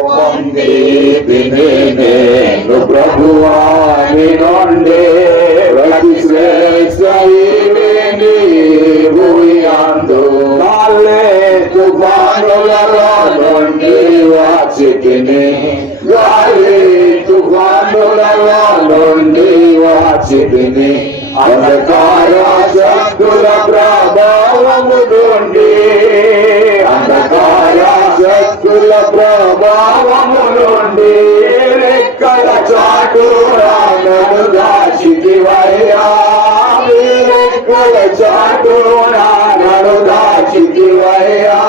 పొందితిని నేను ప్రభువా నీ నుండి అతి శ్రేష్ఠమైనవి నీవు యందు. గాలి తుఫానులలో నుండి వచ్చితిని, గాలి తుఫానులలో నుండి వచ్చితిని, అంధకార శక్తుల ప్రభావము నుండి, అంధకార శక్తుల ప్రభావము నుండి రెక్కల చాటున నన్ను దాచితివయ్యా, రెక్కల చాటున నన్ను దాచితివయ్యా.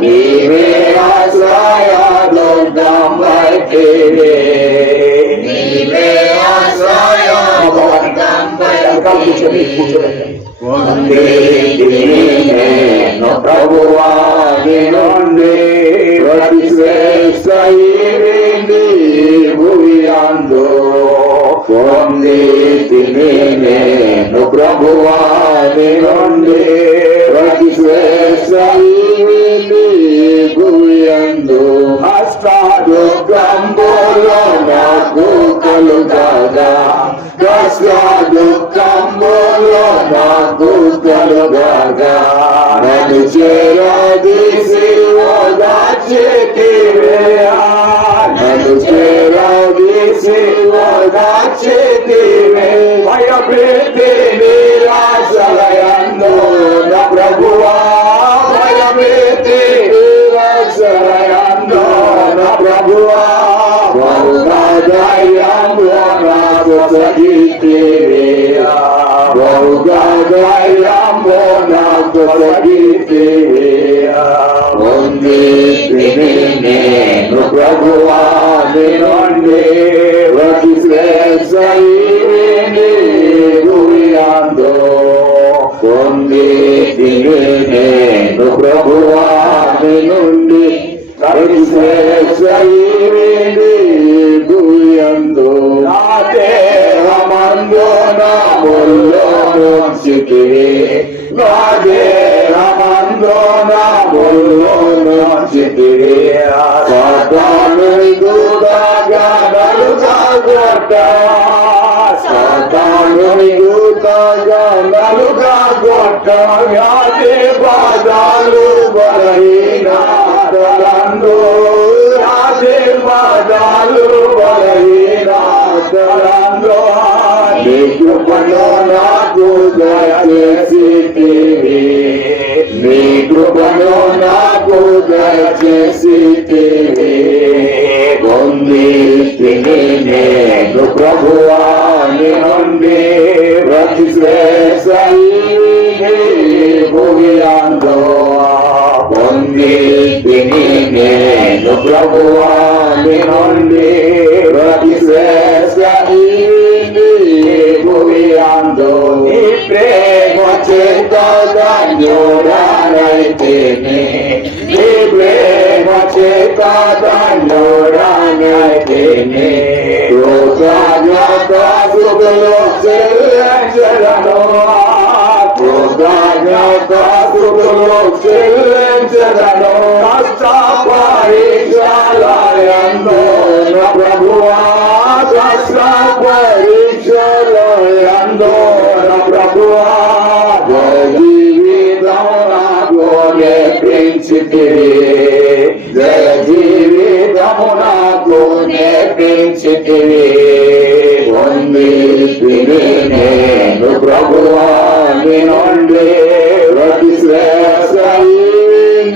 నీవే ఆశ్రయ దుర్గంబైతివి, నీవే ఆశ్రయ పొందితిని నేను ప్రభువా నీ నుండి అతి శ్రేష్ఠమైనవి నీవు యందు. పొందితిని నేను ప్రభువా నీ నుండి అతి శ్రేష్ఠమైనవి నీవు యందు. కష్టదుఃఖంబులో నాకు కలుగగా, కష్టదుఃఖంబులో నాకు కలుగగా, నన్ను చేరదీసి ఓదార్చితివే, నన్ను చేరదీసి ఓదార్చితివే. భయభీతి నిరాశలయందు నా ప్రభువా, భయభీతి నిరాశలయందు నా ప్రభువా, బహుగా ధైర్యము నాకు కలిగితివే, బహుగా ధైర్యము నాకు కలిగితివే. పొందితిని నేను ప్రభువా నీ నుండి అతి శ్రేష్ఠమైనవి నీవు యందు. పొందితిని నేను ప్రభువా నీ నుండి అతి శ్రేష్ఠమైనవి నీవు యందు. నా దేహమందు నా ముల్లో ముంచితివి, నా దేహమందు నా ముల్లో ముంచితివి. సాతానుని దూతగా నలుగా కొట్ట, సాతానుని దూతగా నలుగా కొట్ట. వ్యాధి బాధలు బలహీన తలందు, వ్యాధి బాధలు బలహీన తలందు. నీ కృపలో నాకు దయచేసితివి, నీ కృపలో నాకు దయచేసితివి. పొందితిని నేను ప్రభువా నీ నుండి అతి శ్రేష్ఠమైనవి నీవు యందు. పొందితిని నేను ప్రభువా నీ నుండి అతి శ్రేష్ఠమైనవి నీవు యందు. నీ ప్రేమ చేత ధన్యుడనైతిని, నీ ప్రేమ చేత ధన్యుడనైతిని. కృతజ్ఞతాస్తుతులు చెల్లించెదను, కృతజ్ఞతాస్తుతులు చెల్లించెదను. కష్ట పరీక్షలయందు నా ప్రభువా, కష్ట పరీక్షలయందు నా ప్రభువా, జీవితం నాకు నేర్పించితివి, జయ జీవితము నాకు నేర్పించితివి. పొందితిని నేను ప్రభువా నీ నుండి అతి శ్రేష్ఠమైనవి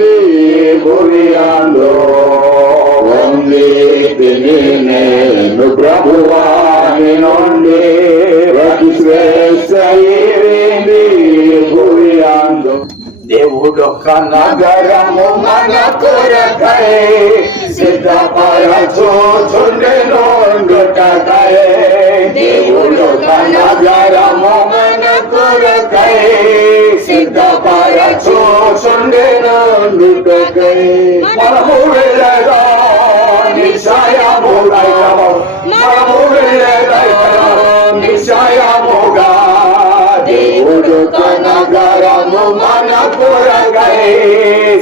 నీవు యందు. పొందితిని నేను ప్రభువా నీ నుండి అతి శ్రేష్ఠమైనవి నీవు యందు. దేవుడొక్క నగరము మన కొరకై సిద్ధపరచుచుండెను ఉండుటకై, దేవుడొక్క నగరము మన కొరకై సిద్ధపరచుచుండెను ఉండుటకై. మనము వెళ్ళగా నిశ్చయముగా, మనము వెళ్ళగా నిశ్చయముగా, దేవుడు నగరము మన కొరకై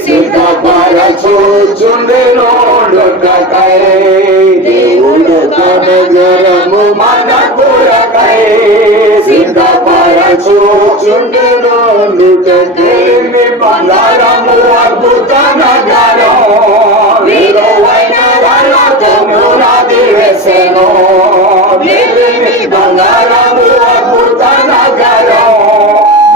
సిద్ధపరచుచుండెను సిద్ధపరచుచుండెను నొట్టకై దేవుడు నగరము మన కొరకై సిద్ధపరచుచుండెను నొట్టకై బంగారము అద్భుత నగరం విలువైన రాళ్ళతో పునాది వేసెను బంగారము అద్భుత నగరం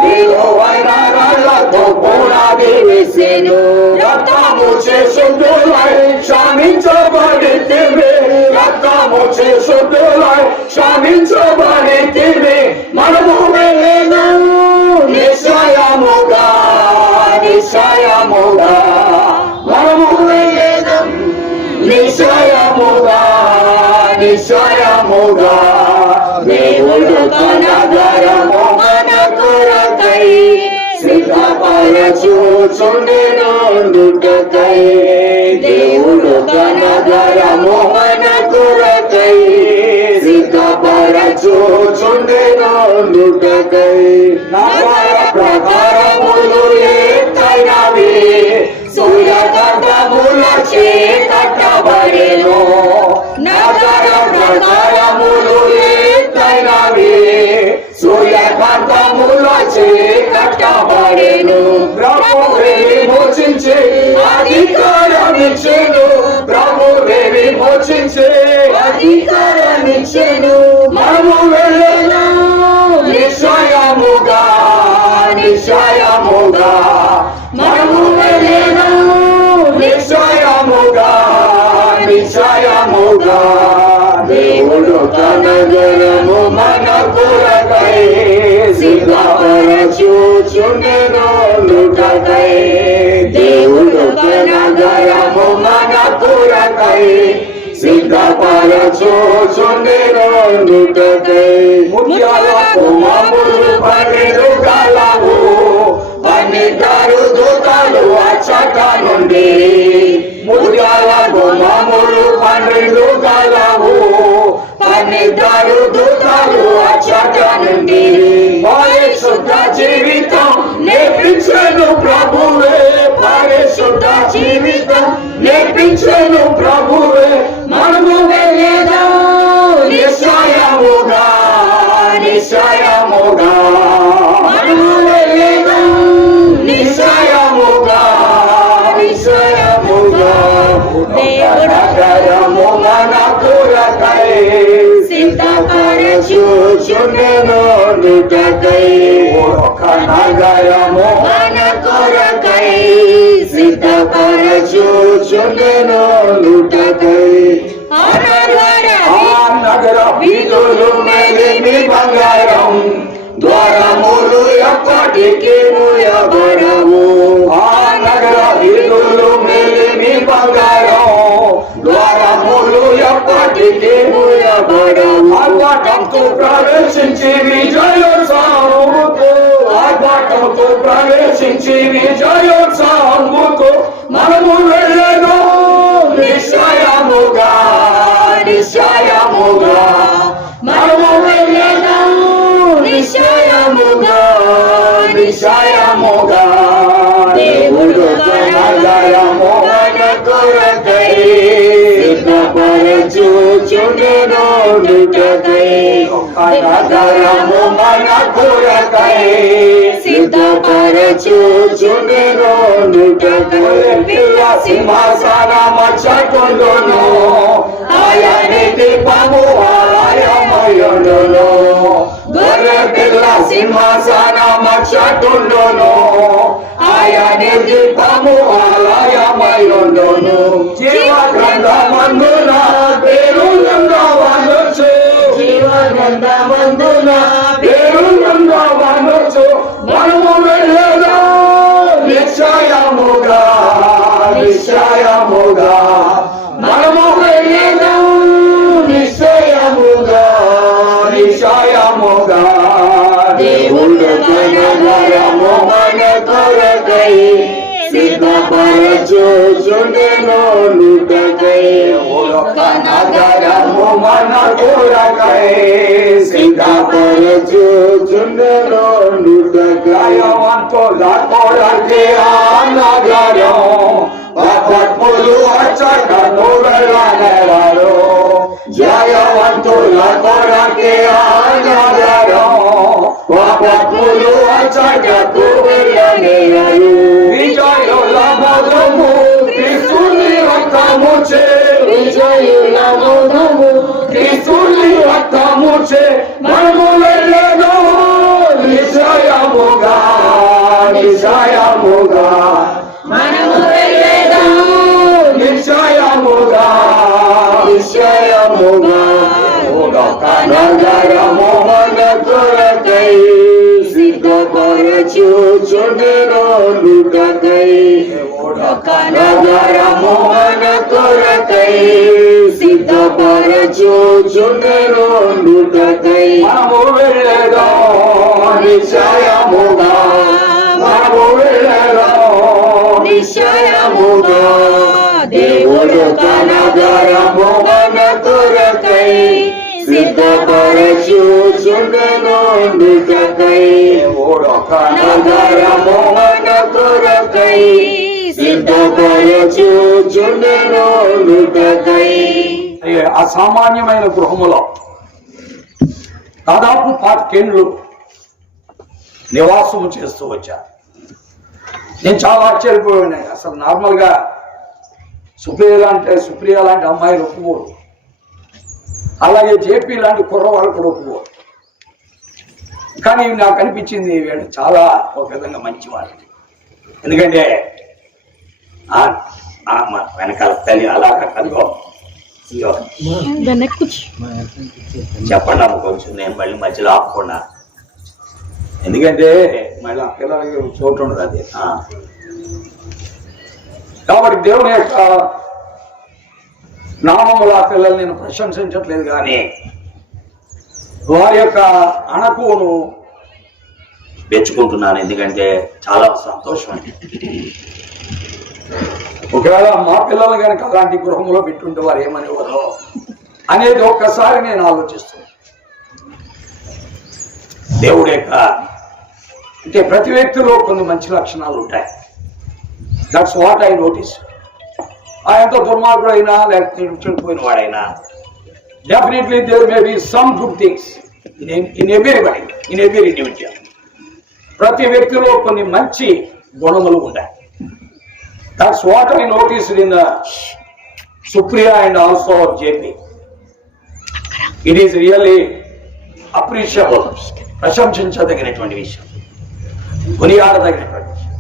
విలువైన రాళ్ళతో పునాది వేసెను రక్తము చేసుకులై క్షమించబడితివి రక్తము చేసుకులై క్షమించబడితివి మనము వెళ్ళెను నిశ్చయముగా నిశ్చయముగా మనము వెళ్ళెను నిశ్చయముగా నిశ్చయముగా దేవుడు నగరము మన కొరకై సిద్ధపరచుచుండెను నొట్టకై దేవుడు నగరము మన కొరకై సిద్ధపరచుచుండెను నొట్టకై నగర ప్రకారములు ఎత్తైనవి సూర్యగర్భములచే కట్టబడెను నగర ప్రకారములు ఎత్తైనవి సూర్యగర్భములచే కట్టబడెను ప్రభువే విమోచించి అధికారమిచ్చెను ప్రభువే విమోచించి అధికారమిచ్చెను మనము వెళ్ళెను నిశ్చయముగా నిశ్చయముగా మనము వెళ్ళెను నిశ్చయముగా నిశ్చయముగా దేవుడు నగరము మన కొరకై సిద్ధపరచుచుండెను నొట్టకై దేవుడు నగరము మన కొరకై సిద్ధపరచుచుండెను నొట్టకై ముత్యాల కుమములు పన్నెండు గలవు 12 దూతలు అచ్చట నుండి ముత్యాల గుమ్మములు 12 గలవు 12 దూతలు అచ్చట నుండి పరిశుద్ధ జీవితం నేర్పించెను ప్రభువే పరిశుద్ధ జీవితం నేర్పించెను ప్రభువే మనము వెళ్ళెదం నిశ్చయముగా నిశ్చయముగా మనము వెళ్ళెదం నిశ్చయముగా నిశ్చయముగా నగరము మన కొరకై సిద్ధపరచుచుండెను నొట్టకై నగరము మన కొరకై సిద్ధపరచుచుండెను నొట్టకై నగర వీధులు మేలిమి బంగారం ద్వారములు ఎప్పటికీ మూయబడవు ఆ నగర వీధులు మేలిమి బంగారం ద్వారములు ఎప్పటికీ మూయబడవు ఆర్భాటంతో ప్రవేశించి విజయోత్సవముతో ఆర్భాటంతో ప్రవేశించి విజయోత్సవముతో మనము వెళ్ళెను నిశ్చయముగా నిశ్చయముగా మనము వెళ్ళెను నిశ్చయముగా నిశ్చయముగా దేవుడు నగరము మన కొరకై సిద్ధపరచుచుండెను నొట్టకై నగరము మన కొరకై సిద్ధపరచుచుండెను నొట్టకై సింహాసనమచ్చటుండును ఆయని దీపము ఆలయమయుండును గొర్రె పిల్ల సింహాసనమచ్చటుండును ఆయని దీపము ఆలయమయుండును జీవ గ్రంథమందున పేరు నొందవనుచు జీవ గ్రంథమందున పేరు నొందవనుచు మనము వెళ్ళెదం నిశ్చయముగా నిశ్చయముగా మనము వెళ్ళెదం నిశ్చయముగా నిశ్చయముగా దేవుడు నగరము మన కొరకై సిద్ధపరచుచుండెను నొట్టకై నగరము మన కొరకై సిద్ధపరచుచుండెను నొట్టకై కొరకే ఆ నగరం పాపములు వచ్చటకు వెళ్ళనేవాడు జయవంతుల కొరకే ఆధారం పాపములు వచ్చటకు వెళ్ళనేవాడు విజయుల మధుము క్రీస్తుని రక్తముచే విజయుల మధుము క్రీస్తుని రక్తముచే మనము వెళ్ళను నిశ్చయముగా నిశ్చయముగా మనము వెళ్ళేదాము నిశ్చయముగా నిశ్చయముగా ఒక నగరము మన కొరకై సిద్ధపరచుచుండెను లుటకై ఒక నగరము మన కొరకై సిద్ధపరచుచుండెను లుటకై మనము వెళ్ళేదాం నిశ్చయముగా మనము వెళ్ళేదాం నిశ్చయముగా దేవుడు నగరము మన కొరకై సిద్ధపరచుచుండెను లుటకై ఒక నగరము మన కొరకై సిద్ధపరచుచుండెను లుటకై. అసామాన్యమైన గృహములో దాదాపు 25 ఏళ్ళు నివాసము చేస్తూ వచ్చారు. నేను చాలా ఆశ్చర్యపోయాను. అసలు నార్మల్గా సుప్రియ లాంటి అమ్మాయిలు ఒప్పుకోరు, అలాగే జేపీ లాంటి కుర్రవాళ్ళు కూడా ఒప్పుకోరు. కానీ నాకు అనిపించింది వీళ్ళు చాలా ఒక విధంగా మంచివాళ్ళు. ఎందుకంటే వెనకాల తల్లి అలాగా కలుగో చెప్పండి అమ్మ కొంచెం, నేను మళ్ళీ మధ్యలో ఆపకుండా, ఎందుకంటే మళ్ళీ ఆ పిల్లలకి చోటు ఉండదు అది. కాబట్టి దేవుని యొక్క నామముల ఆ పిల్లలు నేను ప్రశంసించట్లేదు, కానీ వారి యొక్క అణకువను మెచ్చుకుంటున్నాను. ఎందుకంటే చాలా సంతోషం అండి. ఒకవేళ మా పిల్లలు కనుక అలాంటి గృహంలో పెట్టుంటే వారు ఏమనేవారో అనేది ఒక్కసారి నేను ఆలోచిస్తున్నాను. దేవుడి యొక్క అంటే ప్రతి వ్యక్తిలో కొన్ని మంచి లక్షణాలు ఉంటాయి. That's what I notice. ఎంత దుర్మార్గుడైనా లేకపోతే చెడిపోయిన వాడైనా definitely there may be some good things in everybody, in every individual. ప్రతి వ్యక్తిలో కొన్ని మంచి గుణములు ఉంటాయి. That's what I noticed in Supriya and also JP. It is really appreciable. ప్రశంసించదగినటువంటి విషయం, కొనియాడదగినటువంటి విషయం.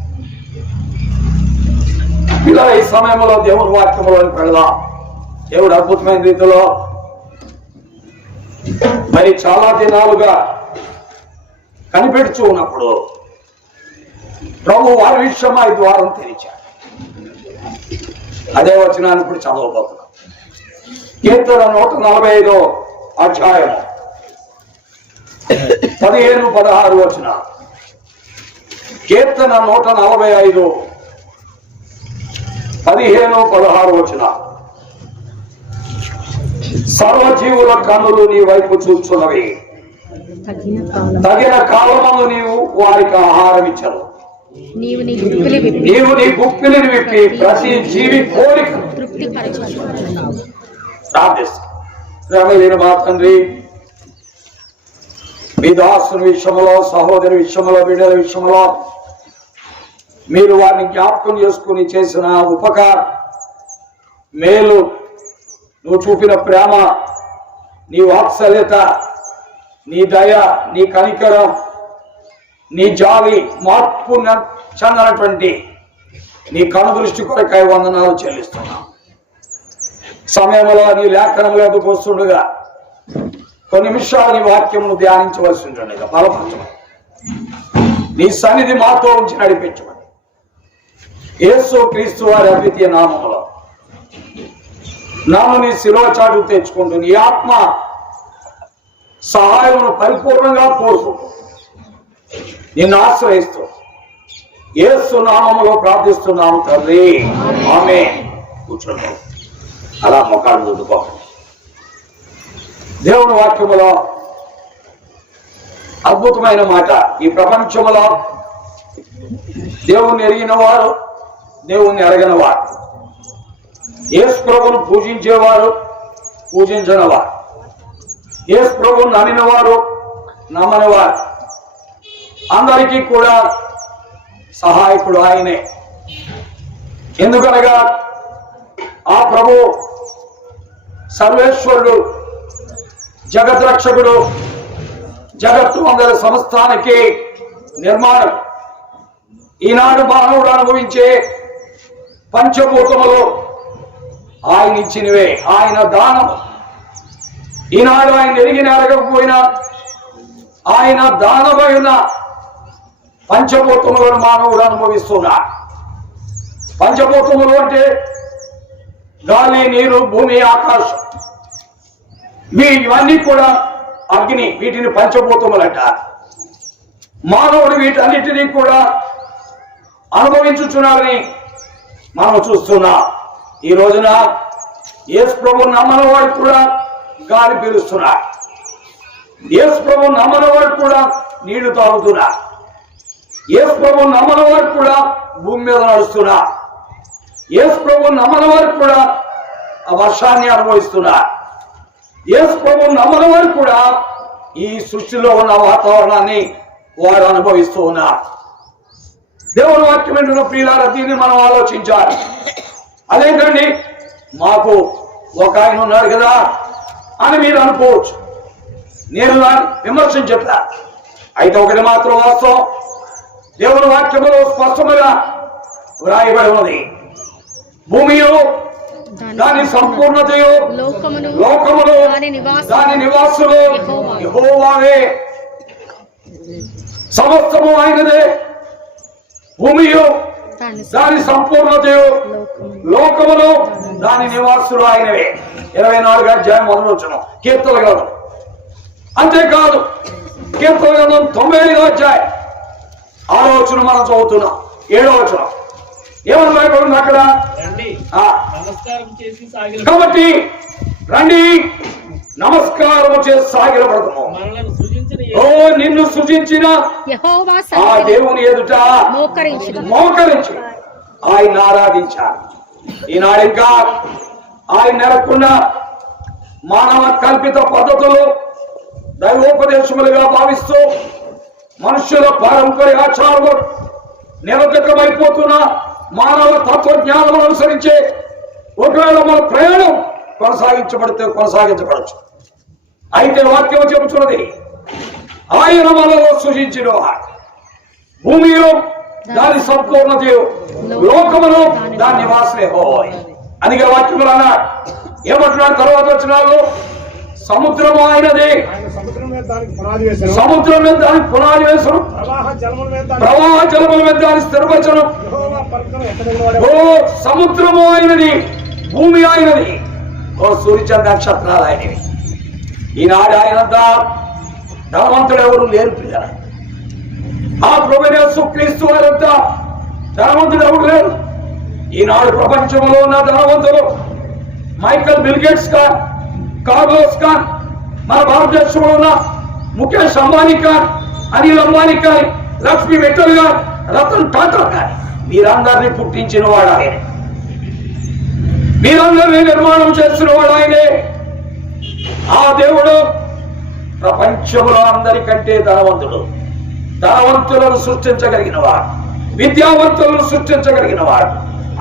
ఇలా ఈ సమయంలో దేవుని వాక్యంలోకి వెళదాం. దేవుడు అద్భుతమైన రీతిలో మరి చాలా దినాలుగా కనిపెడుచూ ఉన్నప్పుడు ప్రభు వారి విషయమై ద్వారం తెరిచాడు. అదే వచనాన్ని ఇప్పుడు చదవబోతున్నాం. కీర్తన 145 అధ్యాయము 15-16 వచనాలు. కీర్తన 145 15-16 వచనాలు. సర్వజీవుల కన్నులు నీ వైపు చూచున్నవి, తగిన కాలమందు నీవు వారికి ఆహారం ఇచ్చను. నీవు నీ గుప్పిలిని విప్పి ప్రతి జీవి కోరిక ప్రార్థిస్తాను. మా తండ్రి, మీ దాసుని విషయంలో, సహోదరి విషయంలో, బిడ్డల విషయంలో మీరు వారిని జ్ఞాపకం చేసుకుని చేసిన ఉపకారం, మేలు, నువ్వు చూపిన ప్రేమ, నీ వాత్సల్యత, నీ దయ, నీ కనికరం, నీ జాలి, మార్పు చెందనటువంటి నీ కనుదృష్టి కొరకై వందనాలు చెల్లిస్తున్నా. సమయంలో నీ లేఖనంలో ఎదుకు వస్తుండగా కొన్ని నిమిషాలు నీ వాక్యమును ధ్యానించవలసి ఉంటుండగా బలపరచమని, నీ సన్నిధి మాతో ఉంచి నడిపించమని యేసు క్రీస్తు వారి అద్వితీయ నామములో నన్ను నీ శిలువ చాటు తెచ్చుకుంటూ నీ ఆత్మ సహాయమును పరిపూర్ణంగా కోరుకుంటూ నిన్ను ఆశ్రయిస్తూ యేసు నామములో ప్రార్థిస్తున్నాము తండ్రి, ఆమేన్. కూర్చోండి, అలా మొఖాలు దుద్దుకో. దేవుని వాక్యములో అద్భుతమైన మాట. ఈ ప్రపంచములో దేవుణ్ణి ఎరిగిన వారు, దేవుణ్ణి ఎరగని వారు యేసు ప్రభువును పూజించేవారు, పూజించనివారు, యేసు ప్రభువును నమ్మినవారు, నమ్మనివారు, అందరికీ కూడా సహాయకుడు ఆయనే. ఎందుకనగా ఆ ప్రభు సర్వేశ్వరుడు, జగత్ రక్షకుడు, జగత్తు అందరి సంస్థానికి నిర్మాణం. ఈనాడు మానవుడు అనుభవించే పంచభూతములు ఆయన ఇచ్చినవే, ఆయన దానము. ఈనాడు ఆయన ఎరిగిన ఎరగకపోయినా ఆయన దానమైన పంచభూతములను మానవుడు అనుభవిస్తున్నాడు. పంచభూతములు అంటే గాలి, నీరు, భూమి, ఆకాశం. ఇవన్నీ కూడా అగ్ని, వీటిని పంచభూతములు అంటారు. మానవుడు వీటన్నిటినీ కూడా అనుభవించుచున్నాడని మనం చూస్తున్నాం. ఈ రోజున యేసు ప్రభు నమ్మనవాడు కూడా గాలి పీలుస్తున్నాడు. యేసు ప్రభు నమ్మనవాడు కూడా నీళ్లు తాగుతున్నాడు. యేసు ప్రభు నమ్మనవాడు కూడా భూమి మీద నడుస్తున్నాడు. యేసు ప్రభు నమ్మనవాడు కూడా ఆ వర్షాన్ని అనుభవిస్తున్నాడు. యేసు ప్రభు నమ్మనవాడు కూడా ఈ సృష్టిలో ఉన్న వాతావరణాన్ని వారు అనుభవిస్తూ ఉన్నారు. దేవుని వాక్యం వింటున్న ప్రియులారా, దీన్ని మనం ఆలోచించాలి. అదేంటండి, మాకు ఒక ఆయన ఉన్నాడు కదా అని మీరు అనుకోవచ్చు. నేను విమర్శించట్లా. అయితే ఒకటి మాత్రం వాస్తవం, దేవుని వాక్యములో స్పష్టముగా వ్రాయబడి ఉన్నది. భూమియో దాని సంపూర్ణతయో, లోకములో దాని నివాసులు యెహోవావే. సమస్తము ఆయనదే. భూమియో దాని సంపూర్ణతయో, లోకములో దాని నివాసులు ఆయనవే. 24వ అధ్యాయం 1వ వచనం కీర్తన గ్రంథం. అంతేకాదు కీర్తన గ్రంథం 95వ అధ్యాయం 6వ వచనం మనం చదువుతున్నాం. 7వ వచనం ఏమని భయపడుతుంది అక్కడ? కాబట్టి రండి, నమస్కారము చేసి సాగిలపడతాము. ఓ నిన్ను సృజించిన ఆ దేవుని ఎదుట మోకరించి ఆయన ఆరాధించాలి. ఈనాడు ఇంకా ఆయన నెరకుండా మానవ కల్పిత పద్ధతులు దైవోపదేశములుగా భావిస్తూ మనుష్యుల పారంపర్య ఆచారాలు నిరర్ధకమైపోతున్న మానవ తత్వజ్ఞానం అనుసరించే ఒకవేళ మన ప్రయాణం కొనసాగించబడచ్చు. అయితే వాక్యం చెబుతున్నది, ఆయన మనలో సృజించిన భూమిలో దాని సంపూర్ణత, లోకములో దాని నివాసమే హోయ్ అందుకే వాక్యములు అన్నాడు. ఏమంటున్నాడు తర్వాత వచ్చినాడు? సముద్రము ఆయనదే, సముద్రం మీద దానికి పునాది వేసను, ప్రవాహ జలముల మీద దాన్ని స్థిరపరచను. ఓ సముద్రము ఆయనది, భూమి ఆయనది, ఓ సూర్యచంద్ర నక్షత్రాలు ఆయనవి. ఈనాడు ఆయనంతా ధనవంతుడు ఎవరు లేరు పిల్లలు. ఆ ప్రభువైన యేసుక్రీస్తు వారంతా ధనవంతుడు ఎవరు లేరు. ఈనాడు ప్రపంచంలో ఉన్న ధనవంతులు Michael bill gates Khan, Carlos Khan, మన భారతదేశంలో ఉన్న ముఖేష్ అంబానీ ఖాన్, అనిల్ అంబానీ ఖాన్, లక్ష్మీ మిట్టల్ గారు, రతన్ టాటా ఖాన్, మీరందరినీ పుట్టించిన వాడు ఆయనే. మీరందరినీ నిర్మాణం చేసిన వాడు ఆయనే. ఆ దేవుడు ప్రపంచంలో అందరికంటే ధనవంతుడు. ధనవంతులను సృష్టించగలిగిన వాడు, విద్యావంతులను సృష్టించగలిగిన వాడు,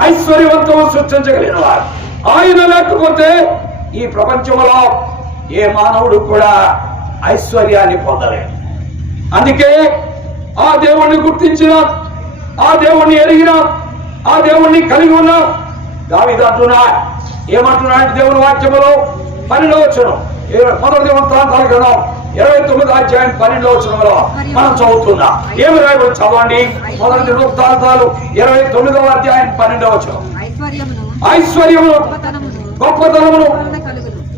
ఐశ్వర్యవంతులను సృష్టించగలిగిన వాడు. ఆయన లేకపోతే ఈ ప్రపంచంలో ఏ మానవుడు కూడా ఐశ్వర్యాన్ని పొందలేడు. అందుకే ఆ దేవుణ్ణి గుర్తించిన, ఆ దేవుణ్ణి ఎరిగిన, ఆ దేవుణ్ణి కలిగి ఉన్న దావీదు అంటున్నాడు. ఏమంటున్నాడు దేవుని వాక్యములో? 12వ వచనం, మొదటి దినవృత్తాంతాల గ్రంథం 29వ అధ్యాయం 12వ వచనంలో మనం చదువుతున్నాం. ఏమి రాయబడి చదవండి. మొదటి దినవృత్తాంతాలు 29వ అధ్యాయం 12వ వచనం. ఐశ్వర్యమును గొప్పతనమును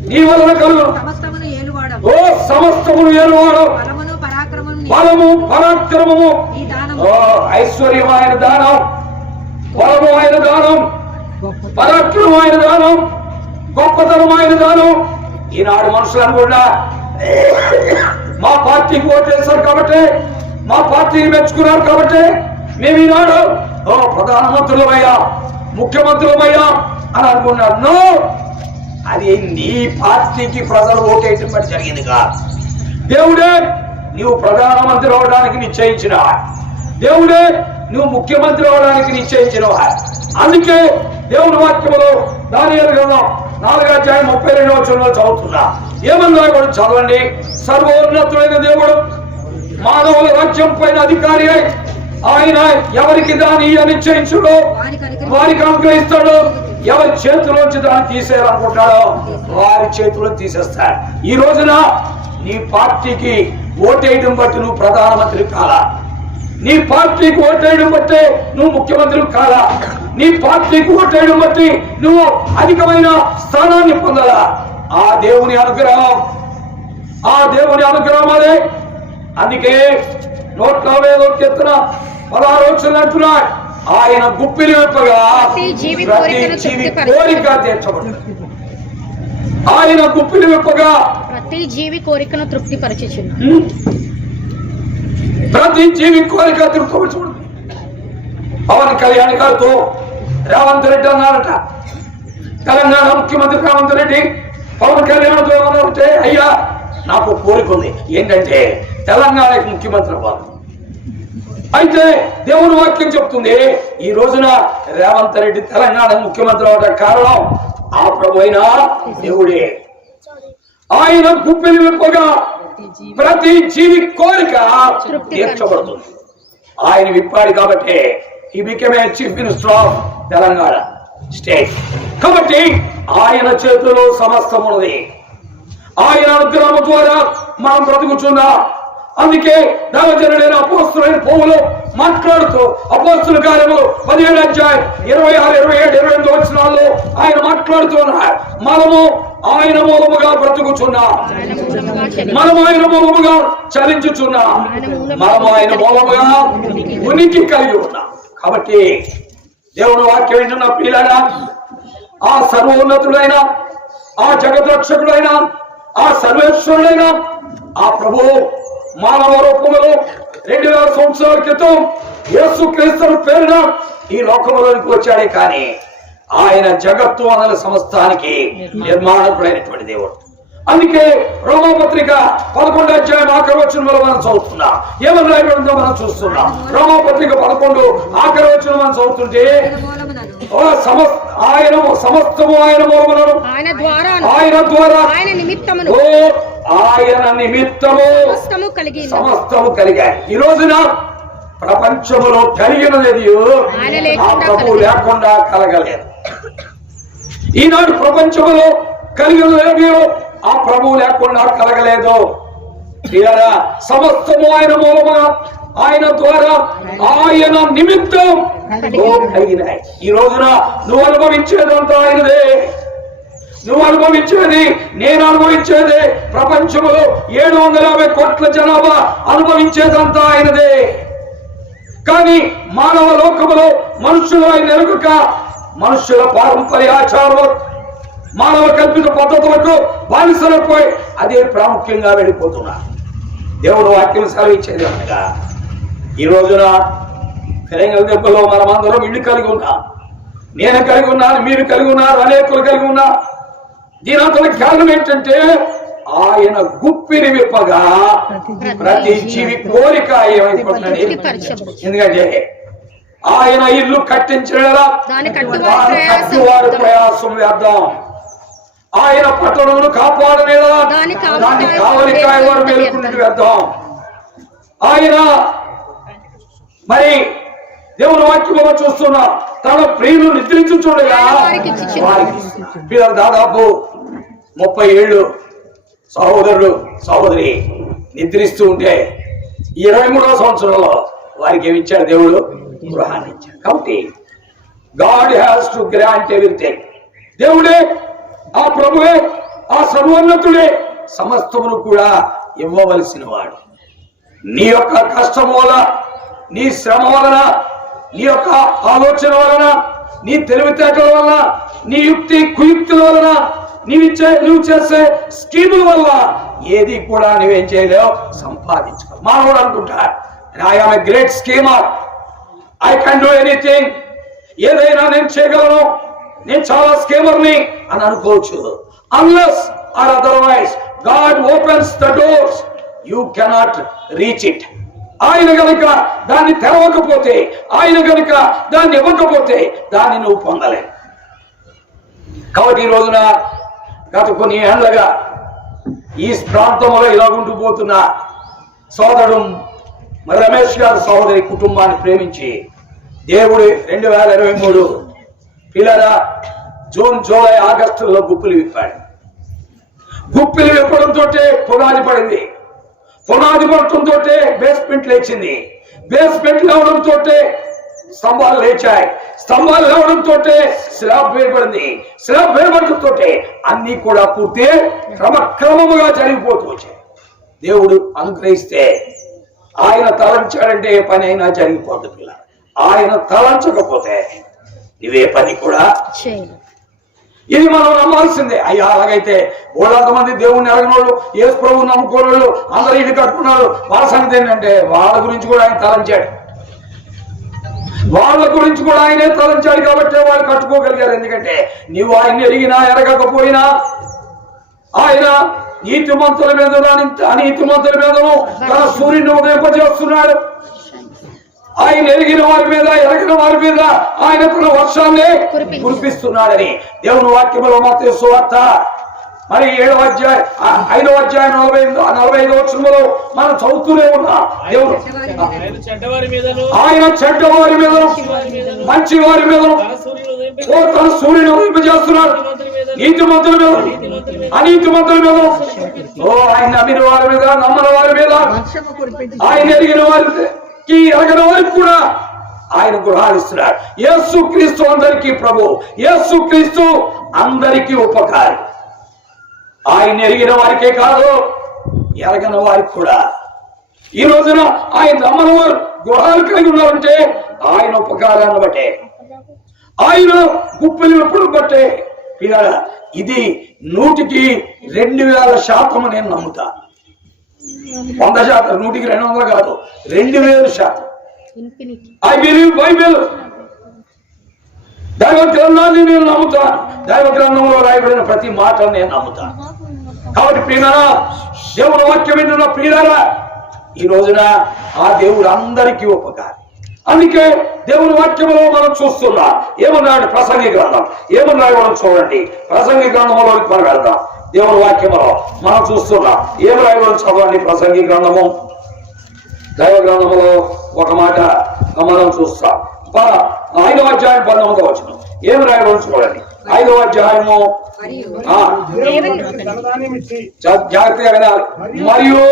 నీ వలన కలుగును, ఓ సమస్తమును ఏలువాడు, బలము పరాక్రమము. ఓ ఐశ్వర్యం ఆయన దానం, బలము ఆయన దానం, పరాక్రమం ఆయన దానం, గొప్పతనం ఆయన దానం. ఈనాడు మనుషులను కూడా మా పార్టీకి ఓటేశారు కాబట్టి, మా పార్టీని మెచ్చుకున్నారు కాబట్టి మేము ఈనాడు ప్రధానమంత్రులమయ్యా, ముఖ్యమంత్రులమయ్యా, అని అనుకున్నాడు. నో, అది నీ పార్టీకి ప్రజలు ఓటేయటం బట్టి జరిగింది కాదు. దేవుడే నీవు ప్రధానమంత్రి అవడానికి నిశ్చయించిన, దేవుడే నువ్వు ముఖ్యమంత్రి అవడానికి నిశ్చయించిన. అందుకే దేవుని వాక్యములో దానియేలు గ్రంథం 4:32 చదువుతున్నా. ఏమన్నా కూడా చదవండి. సర్వోన్నతుడైన దేవుడు మానవుల రాజ్యం పైన అధికారి అయి ఆయన ఎవరికి దాన్ని నిశ్చయించుడో వారికి అనుగ్రహిస్తాడు. ఎవరి చేతిలోంచి దాన్ని తీసేయాలనుకుంటాడో వారి చేతిలో తీసేస్తాడు. ఈ రోజున నీ పార్టీకి ఓటేయడం బట్టి నువ్వు ప్రధానమంత్రి కాలా, నీ పార్టీకి ఓటేయడం బట్టి నువ్వు ముఖ్యమంత్రి కాలా, నీ పార్టీకి ఓటేయడం బట్టి నువ్వు అధికమైన స్థానాన్ని పొందాలా. ఆ దేవుని అనుగ్రహం, ఆ దేవుని అనుగ్రహం అదే. అందుకే 140వ కీర్తన 16 అంటున్నాడు, ఆయన గుప్పిలి వెప్పగా ప్రతి జీవి కోరిక తీర్చబడుతుంది. ఆయన గుప్పిలి వెప్పగా ప్రతి జీవి కోరికను తృప్తిపరచుచున్న, ప్రతి జీవి కోరిక తృప్తిపరచబడుతుంది. పవన్ కళ్యాణ్ గారితో రేవంత్ రెడ్డి అన్నారట, తెలంగాణ ముఖ్యమంత్రి రేవంత్ రెడ్డి పవన్ కళ్యాణ్తో ఏమన్నారంటే, అయ్యా నాకు కోరిక ఉంది, ఏంటంటే తెలంగాణకి ముఖ్యమంత్రి అవ్వాలి. అయితే దేవుని వాక్యం చెప్తుంది, ఈ రోజున రేవంత్ రెడ్డి తెలంగాణ ముఖ్యమంత్రి అవడానికి కారణం ఆ ప్రభు అయిన దేవుడే. ఆయన గుప్పిలి విప్పగా ప్రతి జీవి కోరిక తీర్చబడుతుంది. ఆయన విప్పాడు కాబట్టి ఈ became chief minister of Telangana state. కాబట్టి ఆయన చేతిలో సమస్తం ఉన్నది. ఆయన అనుగ్రహం ద్వారా మనం బ్రతుకుచున్నాం. అందుకే దైవజనుడైన అపోస్తలుడైన పౌలు మాట్లాడుతూ అపోస్తలుల కార్యములు 17:26-27-28 ఆయన మాట్లాడుతూ ఉన్నారు, మనము ఆయన మూలముగా బ్రతుకుచున్నాం, మనము ఆయన మూలముగా చలించుచున్నాం, మనము ఆయన మూలముగా ఉనికి కలిగి ఉన్నాం. కాబట్టి దేవుని వాక్యం వింటున్న పిల్లగా ఆ సర్వోన్నతుడైన, ఆ జగద్రక్షకుడైన, ఆ సర్వేశ్వరుడైన ఆ ప్రభు మానవ రూపంలో 2000 సంవత్సరాల క్రితం యేసు క్రీస్తు పేరున ఈ లోకంలోనికి వచ్చాడే కానీ ఆయన జగత్తు అనే సమస్తానికి నిర్మాణకుడైనటువంటి దేవుడు. అందుకే రోమాపత్రిక 11:1 మనం చదువుతున్నాం. ఏమని రాయబడిందో మనం చూస్తున్నాం. రోమాపత్రిక 11:1 మనం చదువుతుంటే, ఆయన సమస్తము ఆయన మూలములను, ఆయన ద్వారా ఆయన నిమిత్తము సమస్తము కలిగాయి. ఈ రోజున ప్రపంచములో కలిగినది ఆ ప్రభువు లేకుండా కలగలేదు. ఈనాడు ప్రపంచములో కలిగినది ఆ ప్రభువు లేకుండా కలగలేదు. సమస్తము ఆయన మూలముగా, ఆయన ద్వారా, ఆయన నిమిత్తం కలిగినాయి. ఈ రోజున నువ్వు అనుభవించేదంతా ఆయనదే. నువ్వు అనుభవించేది, నేను అనుభవించేది, ప్రపంచంలో 750 కోట్ల జనాభా అనుభవించేదంతా ఆయనదే. కానీ మానవ లోకములో మనుషులు ఆయన ఎరుగక మనుషుల పారంపర్యాచారం, మానవ కల్పిత పద్ధతులకు బానిసలైపోయి అదే ప్రాముఖ్యంగా వెళ్ళిపోతున్నా. దేవుడు వాక్యం సెలవిచ్చేది అనగా, ఈ రోజున తెలంగాణ దెబ్బలో మనమందరం ఇల్లు కలిగి ఉన్నాం, నేను కలిగి ఉన్నాను, మీరు కలిగి ఉన్నారు, అనేకులు కలిగి ఉన్నా. దీని అంతటి కారణం ఏంటంటే ఆయన గుప్పిని విప్పగా ప్రతి జీవి కోరిక ఏమైపోతున్నాడు. ఎందుకంటే ఆయన ఇల్లు కట్టించడం వారి ప్రయాసం వ్యర్థం, ఆయన పట్టణమును కాపాడనేలా దాన్ని కావలికాయ వారు మేలుకున్నట్టు వ్యర్థం. ఆయన మరి దేవుని వాక్యంలో చూస్తున్నా, తన ప్రియులు నిద్రించు చూడగా వారికి దాదాపు 30 ఏళ్ళు సహోదరుడు సహోదరి నిద్రిస్తూ ఉంటే 23వ సంవత్సరంలో వారికి ఏమిచ్చాడు దేవుడు? గృహాన్ని ఇచ్చాడు. కాబట్టి God has to grant everything. దేవుడే, ఆ ప్రభువే, ఆ సర్వోన్నతుడే సమస్తమును కూడా ఇవ్వవలసిన వాడు. నీ యొక్క కష్టం వలన, నీ శ్రమ వలన, నీ యొక్క ఆలోచన వలన, నీ తెలివితేటల వలన, నీ యుక్తి కుయుక్తుల వలన, నువ్వు చేసే స్కీముల వల్ల ఏది కూడా నువ్వేం చేయలేవు, సంపాదించుకో. మానవుడు అనుకుంటాడు, I am a great schemer, I can do anything, ఏదైనా నేను చేయగలను, నేను చాలా స్కేమర్ని అని అనుకోవచ్చు. Unless or otherwise God opens the doors you cannot reach it. ఆయన గనుక దాన్ని తెరవకపోతే, ఆయన గనుక దాన్ని ఇవ్వకపోతే దాన్ని నువ్వు పొందలేవు. కాబట్టి ఈ రోజున గత కొన్ని ఏళ్లుగా ఈ ప్రాంతంలో ఇలాగుంటూ పోతున్న సోదరుడు రమేష్ గారి సహోదరి కుటుంబాన్ని ప్రేమించి దేవుడు 2023 పిల్లల జూన్, జూలై, ఆగస్టులో గుప్పిలు విప్పాడు. గుప్పిలు విప్పడంతో పునాది పడింది. పునాది పడటంతో బేస్మెంట్ లేచింది. బేస్మెంట్ లేవడంతో స్తంభాలు లేచాయి. స్తంభాలు లేవడంతో స్లాబ్ వేయబడింది. స్లాబ్ వేయబడంతో అన్ని కూడా పూర్తి క్రమక్రమముగా జరిగిపోతూ వచ్చాయి. దేవుడు అనుగ్రహిస్తే, ఆయన తలంచాడంటే ఏ పని అయినా జరిగిపోద్ది పిల్ల. ఆయన తలంచకపోతే ఇవే పని కూడా ఇది మనం నమ్మాల్సిందే. అయ్యా అలాగైతే వాళ్ళంతమంది దేవుణ్ణి ఎరగనోళ్ళు, యేసు ప్రభువుని నమ్ముకోనోళ్ళు అందరూ ఇల్లు కట్టుకున్నారు. వాళ్ళ సంగతి ఏంటంటే వాళ్ళ గురించి కూడా ఆయన తలంచాడు. వాళ్ళ గురించి కూడా ఆయనే తలంచాడు కాబట్టి వాళ్ళు కట్టుకోగలిగారు. ఎందుకంటే నీవు ఆయన్ని ఎరిగినా ఎరగకపోయినా ఆయన నీతిమంతుల మీద అనీతిమంతుల మీదను తన సూర్యుని ఉదయింపజేస్తున్నాడు. ఆయన ఎరిగిన వారి మీద ఎరగిన వారి మీద ఆయన తన వర్షాన్ని కురిపిస్తున్నాడని దేవుని వాక్యంలో మత్తయి సువార్త మరి 7వ అధ్యాయం 5వ అధ్యాయం 45వ వచనంలో మనం చదువుతూనే ఉన్నాం. దేవుడు ఆయన చెడ్డవారి మీద మంచి వారి మీద తన సూర్యుని ఉదయింపజేస్తున్నాడు. నీతిమంతుల మీద అనీతిమంతుల మీద ఆయన నమ్మిన వారి మీద నమ్మని వారి మీద ఆయన ఎరిగిన వారికి ఎరగిన వారికి కూడా ఆయన గృహాలిస్తున్నాడు. యేసు క్రీస్తు అందరికీ ప్రభు, యేసు క్రీస్తు అందరికీ ఉపకారి. ఆయన ఎరిగిన వారికే కాదు, ఎరగని వారికి కూడా. ఈ రోజున ఆయన నమ్మని వారు గృహాలు కలిగి ఉన్నారంటే ఆయన ఉపకారాన్ని బట్టే, ఆయన గుప్పిలు ఎప్పుడు బట్టే. ఇది 100% నేను నమ్ముతా. 100%, 100-200 కాదు, 2000%. I believe Bible. దైవ గ్రంథాన్ని నేను నమ్ముతాను. దైవ గ్రంథంలో రాయబడిన ప్రతి మాటను నేను నమ్ముతాను. కాబట్టి ప్రియులారా, దేవుని వాక్యం వింటున్న ప్రియులారా, ఈ రోజున ఆ దేవుడు అందరికీ ఉపకారి. అందుకే దేవుని వాక్యంలో మనం చూస్తున్నాం. ఏమన్నాడు ప్రసంగి గ్రంథం, ఏమన్నాడు మనం చూడండి. ప్రసంగి గ్రంథంలోకి మనం వెళ్దాం. దేవుని వాక్యంలో మనం చూస్తున్నాం. ఏం రాయబడి చదవండి. ప్రసంగి గ్రంథము, దైవ గ్రంథములో ఒక మాట మనం చూస్తాం. 5వ అధ్యాయం 19వ వచనం ఏం రాయబడి చూడండి. 5వ అధ్యాయము జాగ్రత్తగా వినాలి. మరియు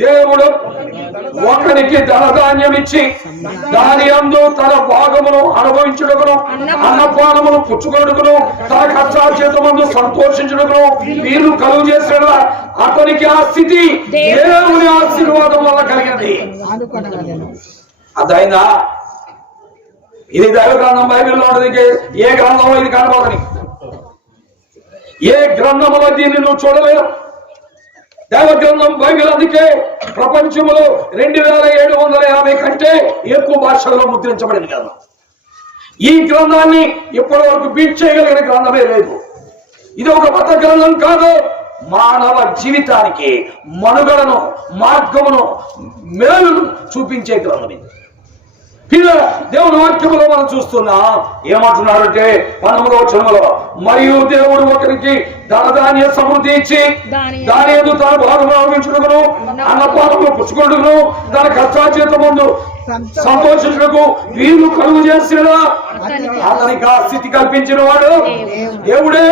దేవుడు ఒకరికి ధనధాన్యం ఇచ్చి దాని యందు తన భాగమును అనుభవించుటకును అన్నపానమును పుచ్చుకొనుటకును తన కష్టార్జితమందు సంతోషించుటకును వీరు కలుగు చేసిన అతనికి ఆ స్థితి దేవుని ఆశీర్వాదం వల్ల కలిగింది. అదైనా ఇది దైవ గ్రంథం, బైబిల్లో ఉన్నది. ఏ గ్రంథంలో ఇది కనబడని, ఏ గ్రంథంలో దీన్ని నువ్వు చూడలేవు. దైవ గ్రంథం బైబిల్. అందుకే ప్రపంచంలో 2750 కంటే ఎక్కువ భాషల్లో ముద్రించబడిన గ్రంథం. ఈ గ్రంథాన్ని ఇప్పటి వరకు బీట్ చేయగలిగిన గ్రంథమే లేదు. ఇది ఒక మత గ్రంథం కాదు. మానవ జీవితానికి మనుగడను, మార్గమును, మేలును చూపించే గ్రంథం ఇది. దేవుని వాక్యంలో మనం చూస్తున్నాం. ఏమంటున్నాడంటే 19వ వచనంలో, మరియు దేవుడు ఒకరికి ధనధాన్య సమృద్ధి ఇచ్చి దాని యందు తన భాగం అనుభవించుటకును అన్నపానములు పుచ్చుకొనుటకును తన కష్టార్జిత ముందు సంతోషించుటకు వీరు కలుగు చేసిన అతనికి ఆ స్థితి కల్పించిన వాడు దేవుడే.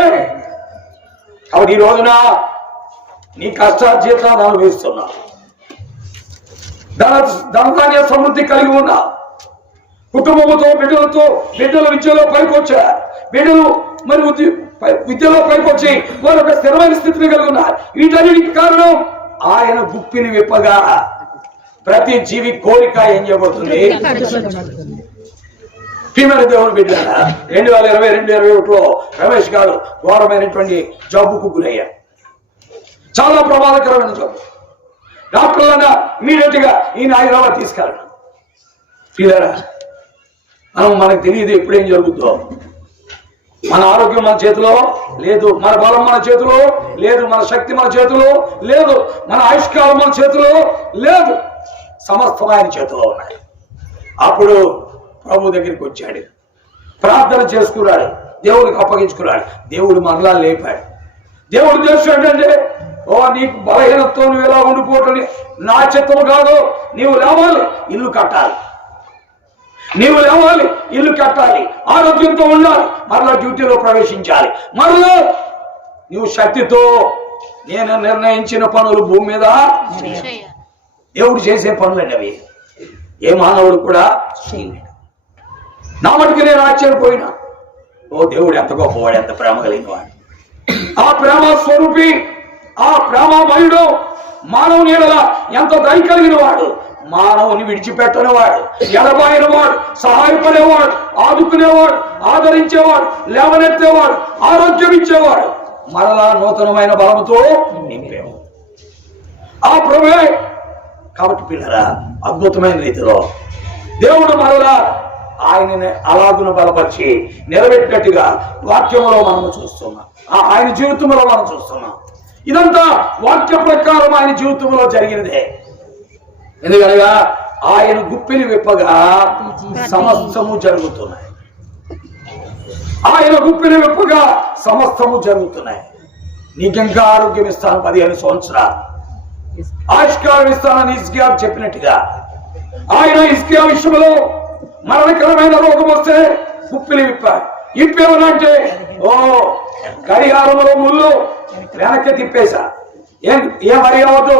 కాబట్టి ఈ రోజున నీ కష్టార్జితాన్ని అనుభవిస్తున్నా, ధనధాన్య సమృద్ధి కలిగి ఉన్నా, కుటుంబంతో బిడ్డలు విద్యలో పైకొచ్చారు, బిడ్డలు మరి విద్యలో పైకొచ్చి వారు ఒక స్థిరమైన స్థితిని కలిగి ఉన్నారు. వీటన్నిటికి కారణం ఆయన గుప్పిని విప్పగా ప్రతి జీవి కోరిక ఏం చేయబడుతుంది. ప్రియమైన దేవుని బిడ్డలారా, 2020-2021లో రమేష్ గారు ఘోరమైనటువంటి జబ్బుకు గురయ్యారు. చాలా ప్రమాదకరమైన జబ్బు. డాక్టర్లన్నా ఇమీడియట్ గా ఈయన హైదరాబాద్ తీసుకెళ్ళారు. పిల్లరా, మనకు తెలియదు ఎప్పుడేం జరుగుతుందో. మన ఆరోగ్యం మన చేతిలో లేదు, మన బలం మన చేతిలో లేదు, మన శక్తి మన చేతిలో లేదు, మన ఆయుష్కాలం మన చేతిలో లేదు, సమస్తం ఆయన చేతిలో ఉన్నాయి. అప్పుడు ప్రభు దగ్గరికి వచ్చాడు, ప్రార్థన చేసుకున్నాడు, దేవుడికి అప్పగించుకున్నాడు. దేవుడు మరలా లేపాడు. దేవుడు చేస్తాడంటే, ఓ నీకు బలహీనతో నువ్వు ఎలా ఉండిపోతుంది, నా చిత్తము కాదు, నీవు లేవాలి, ఇల్లు కట్టాలి, నీవు లేవాలి, ఇల్లు కట్టాలి, ఆరోగ్యంతో ఉండాలి, మరలా డ్యూటీలో ప్రవేశించాలి, మరలా నువ్వు శక్తితో నేను నిర్ణయించిన పనులు భూమి మీద దేవుడు చేసే పనులండి అవి. ఏ మానవుడు కూడా చేయలేడు. నా మటుకు నేను ఆశ్చర్యపోయినా, ఓ దేవుడు ఎంత గొప్పవాడు, ఎంత ప్రేమ కలిగిన వాడు, ఆ ప్రేమ స్వరూపి, ఆ ప్రేమమయుడు, మానవుని ఎడల ఎంత దయ కలిగిన వాడు, మానవుని విడిచిపెట్టని వాడు, ఎడబాయిన వాడు, సహాయపడేవాడు, ఆదుకునేవాడు, ఆదరించేవాడు, లేవనెత్తేవాడు, ఆరోగ్యం ఇచ్చేవాడు, మరలా నూతనమైన బలముతో నింపేవాడు ఆ ప్రభువే. కాబట్టి పిల్లరా, అద్భుతమైన రీతిలో దేవుడు మరలా ఆయనని అలాగున బలపరిచి నిలబెట్టినట్టుగా వాక్యంలో మనం చూస్తున్నాం, ఆయన జీవితంలో మనం చూస్తున్నాం. ఇదంతా వాక్య ప్రకారం ఆయన జీవితంలో జరిగినదే. ఎందుకనగా ఆయన గుప్పిలి విప్పగా సమస్తము జరుగుతున్నాయి, ఆయన గుప్పిలి విప్పగా సమస్తము జరుగుతున్నాయి. నీకింకా ఆరోగ్యం ఇస్తాను, 15 సంవత్సరాలు ఆయుష్కాలం ఇస్తానని హిజ్కియా చెప్పినట్టుగా ఆయన హిజ్కియా విషయంలో మరణకరమైన రోగం వస్తే గుప్పిలి విప్పాడు. ఇప్పేమనంటే, ఓ గడియారంలో ముళ్ళు వెనక్కి తిప్పేశా, ఏం అడిగవద్దు,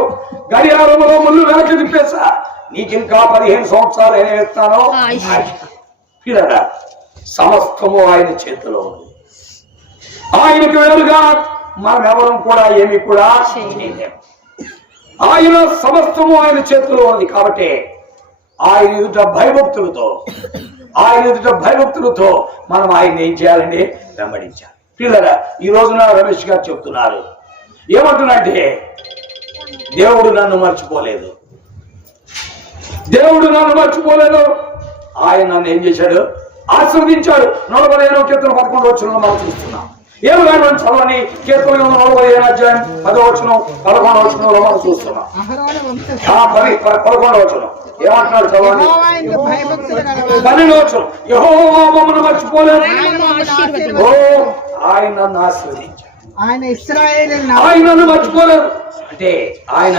గడియారంలో ముళ్ళు వెనక్కి తిప్పేశా, నీకింకా 15 సంవత్సరాలు ఏం ఇస్తానో. పిల్లరా, సమస్తము ఆయన చేతిలో ఉంది. ఆయనకు వేరుగా మనమెవరం కూడా ఏమి కూడా చేయలేము. ఆయన సమస్తము ఆయన చేతిలో ఉంది. కాబట్టి ఆయన ఎదుట భయభక్తులతో మనం ఆయన ఏం చేయాలండి, వెంబడించాలి. పిల్లరా, ఈ రోజున రమేష్ గారు చెప్తున్నారు, ఏమంటున్నారంటే, దేవుడు నన్ను మర్చిపోలేదు, దేవుడు నన్ను మర్చిపోలేదు, ఆయన నన్ను ఏం చేశాడు, ఆశీర్వదించాడు. 45వ కీర్తన 11వ వచనంలో మనం చూస్తున్నాం. ఏమి రాయడం చదవని, కీర్తన 45వ అధ్యాయం 10వ వచనం 11వ వచనంలో మనం చూస్తున్నాం. 11వ వచనం ఏమంటున్నాడు చదవండి. 12వ వచనం, యెహోవా మమ్మల్ని మర్చిపోలేదు, ఓ ఆయన నన్ను ఆశీర్వదించాడు, ఆయన నన్ను మర్చిపోలేదు. అంటే ఆయన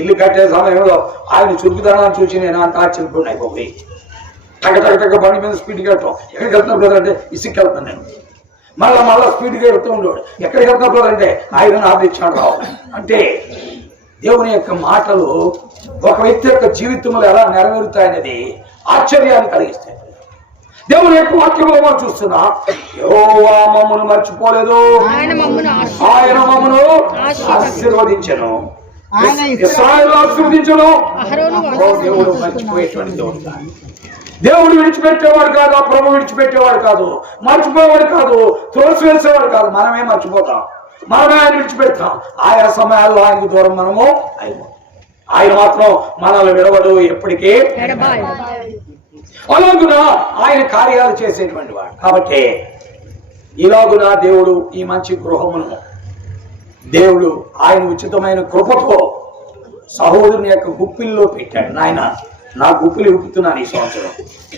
ఇల్లు కట్టే సమయంలో ఆయన చురుకుదనాన్ని చూసి నేను అంత ఆశ్చర్యపోయినాయి. పోయి టక బండి మీద స్పీడ్గా వెళ్తాం. ఎక్కడికి వెళ్తున్నా బ్రదర్ అంటే, ఇసుక్కి వెళ్తాను నేను, మళ్ళా స్పీడ్గా వెళ్తూ ఉండేవాడు. ఎక్కడికి వెళ్తున్నా బ్రదర్ అంటే, ఆయన ఆదరించాడు రావాలి. అంటే దేవుని యొక్క మాటలు ఒక వ్యక్తి యొక్క జీవితంలో ఎలా నెరవేరుతాయనేది ఆశ్చర్యాన్ని కలిగిస్తాయి. దేవుని యొక్క వాక్యంలో మనం చూస్తున్నా, యెహోవా మమ్మను మర్చిపోలేదు, ఆయన మమ్మను ఆశీర్వదించెను, ఇశ్రాయేలు ఆశీర్వదించెను. దేవుడు మర్చిపోయేటువంటి దేవుడు కాదు, దేవుడు విడిచిపెట్టేవాడు కాదు, ఆ ప్రభు విడిచిపెట్టేవాడు కాదు, మర్చిపోయేవాడు కాదు, త్రోసివేసేవాడు కాదు. మనమే మర్చిపోతాం, మనమే ఆయన విడిచిపెడతాం. ఆయా సమయాల్లో ఆయనకు దూరం మనము అయిపోతాం. ఆయన మాత్రం మనల్ని విడవడు, ఎప్పటికీ. అలాగున ఆయన కార్యాలు చేసేటువంటి వాడు. కాబట్టి ఇలాగున దేవుడు ఈ మంచి గృహమును దేవుడు ఆయన ఉచితమైన కృపతో సహోదరుని యొక్క గుప్పిల్లో పెట్టాడు. నాయన, నా గుప్పిలు విప్పుతున్నాను ఈ సంవత్సరం,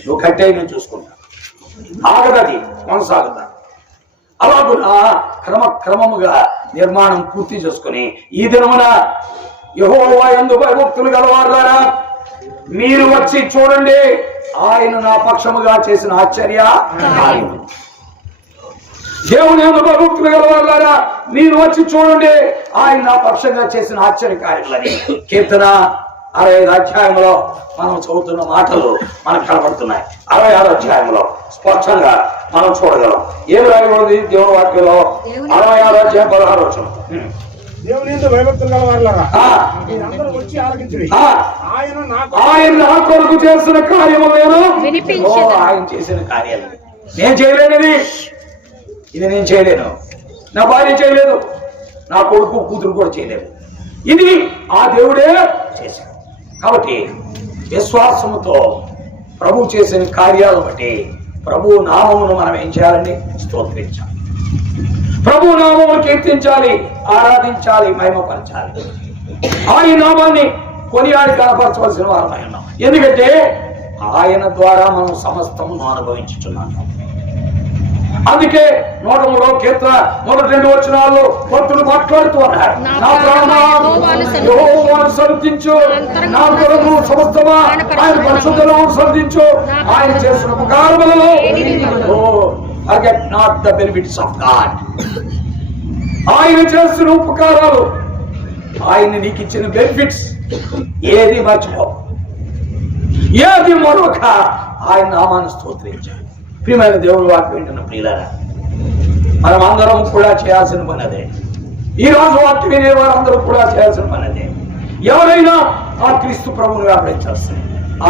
నువ్వు కట్టే నేను చూసుకుంటా, ఆగదది, కొనసాగుతా. అలాగున క్రమముగా నిర్మాణం పూర్తి చేసుకుని ఈ దినమున యెహోవా యందు భయభక్తులు గలవారులారా, మీరు వచ్చి చూడండి ఆయన నా పక్షముగా చేసిన ఆశ్చర్య కార్యము. దేవుని యందు భయభక్తులు గలవారులారా, మీరు వచ్చి చూడండి ఆయన నా పక్షంగా చేసిన ఆశ్చర్య కార్యములని కీర్తన 65 అధ్యాయంలో మనం చదువుతున్న మాటలు మనకు కనబడుతున్నాయి. 66 అధ్యాయంలో స్పష్టంగా మనం చూడగలం. ఏం రాయబడింది దేవుని వాక్యంలో? 66 అధ్యాయం 16వ వచనం. ఆయన నా కొరకు చేసిన కార్యము ఆయన చేసిన కార్యాలు నేను చేయలేనిది, ఇది నేను చేయలేను, నా భార్య చేయలేదు, నా కొడుకు కూతురు కూడా చేయలేదు, ఇది ఆ దేవుడే చేశాడు. కాబట్టి విశ్వాసముతో ప్రభు చేసిన కార్యాలను బట్టి ప్రభు నామమును మనం ఏం చేయాలండి? స్తోత్రించాలి. ప్రభు నామమును కీర్తించాలి, ఆరాధించాలి, మహిమపరచాలి. ఆయన నామాన్ని కొనియాడి కనపరచవలసిన వారమై ఉన్నాం. ఎందుకంటే ఆయన ద్వారా మనం సమస్తమును అనుభవించుచున్నాం. అందుకే 103వ కీర్తన 1-2 వచనాల్లో భక్తులు మాట్లాడుతూ ఉన్నారు, నా ప్రాణమా యెహోవాను సన్నిధించు, నా అంతరంగము సమస్తమా ఆయన పరిశుద్ధులను సన్నిధించు. ఆయన చేసిన ఉపకారములలో forget not the benefits of God. ఆయన చేసిన ఉపకారాలు, ఆయన నీకు ఇచ్చిన బెనిఫిట్స్ ఏది మర్చిపో, ఏది మరొక ఆయన నామాన్ని స్తోత్రించాలి. ప్రియమైన దేవుడు వాక్యం వింటున్న ప్రియులారా, మనం అందరం కూడా చేయాల్సిన పని అదే. ఈ రోజు వాక్యం వినే వారందరూ కూడా చేయాల్సిన పని అదే. ఎవరైనా ఆ క్రీస్తు ప్రభువును వ్యాపించేస్తారు.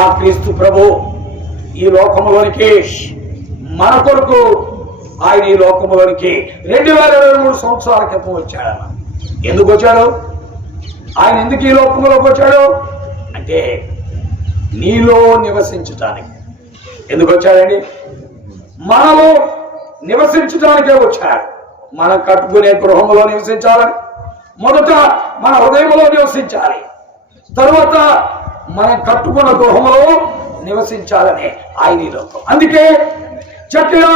ఆ క్రీస్తు ప్రభు ఈ లోకంలోనికి మన కొరకు ఆయన ఈ లోకంలోనికి 2023 సంవత్సరాల క్రితం వచ్చాడు. ఎందుకు వచ్చాడు? ఆయన ఎందుకు ఈ లోకంలోకి వచ్చాడు అంటే నీలో నివసించటానికి. ఎందుకు వచ్చాడండి? మనలో నివసించడానికే వచ్చాడు. మనం కట్టుకునే గృహంలో నివసించాలని, మొదట మన హృదయంలో నివసించాలి, తరువాత మనం కట్టుకున్న గృహంలో నివసించాలని ఆయన ఈ లోకం. అందుకే చక్కగా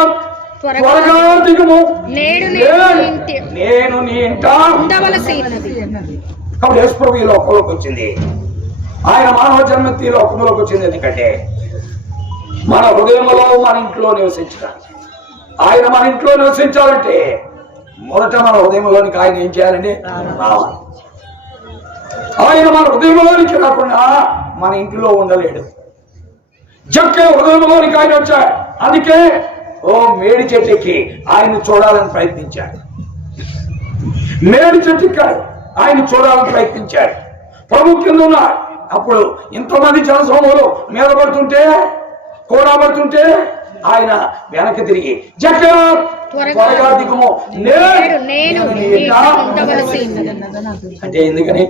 త్వరగా దిగుము, నేను నీ ఇంట ఉండవలసినది. కాబట్టి యేసు ప్రభు ఈ లోకంలోకి వచ్చింది. ఆయన మానవ జన్మెత్తి ఈ లోకంలోకి వచ్చింది. ఎందుకంటే మన హృదయంలో, మన ఇంట్లో నివసించడానికి. ఆయన మన ఇంట్లో నివసించాలంటే మొదట మన హృదయంలోనికి ఆయన ఏం చేయాలండి? రావాలి. ఆయన మన హృదయంలోనికి రాకుండా మన ఇంట్లో ఉండలేడు. జక్కే హృదయంలోనికి ఆయన వచ్చాడు. అందుకే మేడి చెట్టుకి ఆయన చూడాలని ప్రయత్నించాడు. మేడి చెట్టుకి ఆయన చూడాలని ప్రయత్నించాడు. ప్రభు కింద ఉన్నాడు. అప్పుడు ఇంతమంది జనసమూహంలో మీద పడుతుంటే, కూడబడుతుంటే ఆయన వెనక్కి తిరిగి జక్కే త్వరగా దిగుము, అంటే ఎందుకని?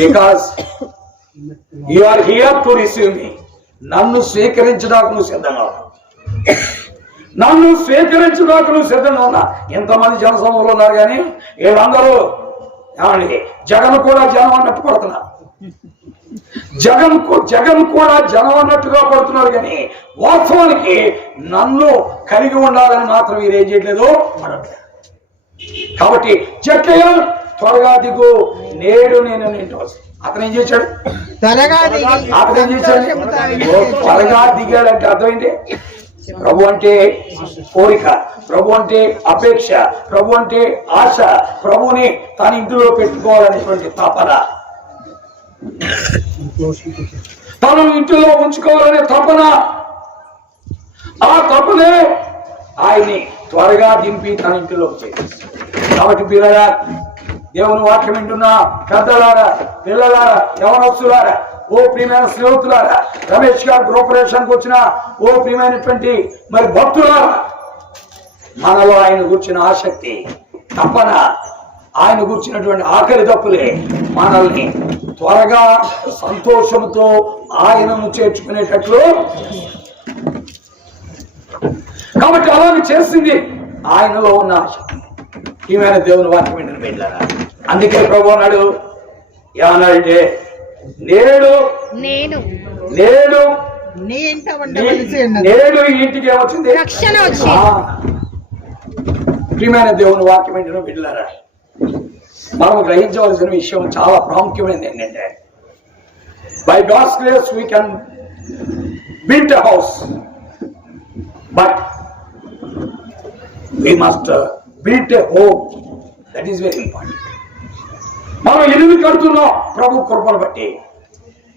Because you are here to receive me. నన్ను స్వీకరించడానికి నువ్వు సిద్ధంగా ఉన్నా. నన్ను స్వీకరించడానికి నువ్వు సిద్ధంగా ఉన్నా. ఎంతమంది జనసమూహంలో ఉన్నారు కానీ వీళ్ళందరూ జగన్ కూడా జనం అన్నట్టు పడుతున్నారు. జగన్ కూడా జనం అన్నట్టుగా పడుతున్నారు. కానీ వాస్తవానికి నన్ను కలిగి ఉండాలని మాత్రం వీరు ఏం చేయట్లేదు, పడట్లేదు. కాబట్టి జక్కయ్య త్వరగా దిగు, నేడు నేను నింటవచ్చు. అతను ఏం చేశాడు? అతను ఏం చేశాడు? త్వరగా దిగాడంటే అర్థమైంది. ప్రభు అంటే కోరిక, ప్రభు అంటే అపేక్ష, ప్రభు అంటే ఆశ, ప్రభుని తన ఇంటిలో పెట్టుకోవాలనేటువంటి తపన, తను ఇంటిలో ఉంచుకోవాలనే తపన. ఆ తపనే ఆయన్ని త్వరగా దింపి తన ఇంటిలో చేస్తుంది. కాబట్టి పిల్లరా, దేవుని వాక్యం వింటున్నా పెద్దలారా, పిల్లలారా, యవనస్తులారా, ఓ ప్రియమైన స్నేహితులారా, రమేష్ గారు గృహప్రవేశానికి వచ్చిన ఓ ప్రియమైనటువంటి మరి భక్తులారా, మనలో ఆయన గురించిన ఆసక్తి, తపన, ఆయన గురించినటువంటి ఆఖరి తప్పులే మనల్ని త్వరగా సంతోషంతో ఆయనను చేర్చుకునేటట్లు. కాబట్టి అలాగే చేసింది ఆయనలో ఉన్న ఆశ. ఈమెన దేవుని వాక్యం వింటున్న బిడ్డలారా, అందుకే ప్రభు అన్నాడు, ఏమన్నాడంటే నేడు ఇంటికి ఏమొచ్చింది? రక్షణ వచ్చింది. ప్రియమైన దేవుని వాక్యం వింటున్న బిడ్డలారా, మనం గ్రహించవలసిన విషయం చాలా ప్రాముఖ్యమైనది ఏంటంటే, by God's grace we can build a house, but we must build a home. That is very important. మనం ఇల్లు కడుతున్నాం ప్రభు కృపను బట్టి.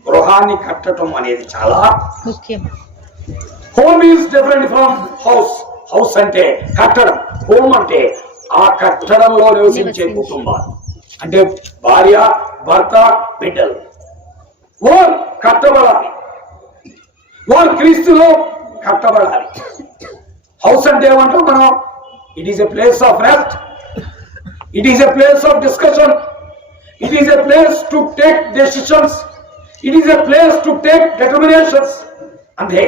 గృహాన్ని కట్టడం అనేది చాలా ముఖ్యం. Home is different from house. House అంటే కట్టడం, హోమ్ అంటే ఆ కట్టడంలో నివసించే కుటుంబాలు, అంటే భార్య, భర్త, బిడ్డలు. వారు కట్టబడాలి, వారు క్రీస్తులో కట్టబడాలి. హౌస్ అంటే ఏమంటాం మనం? It is a place of rest, it is a place of discussion, it is a place to take decisions, it is a place to take determinations. అంటే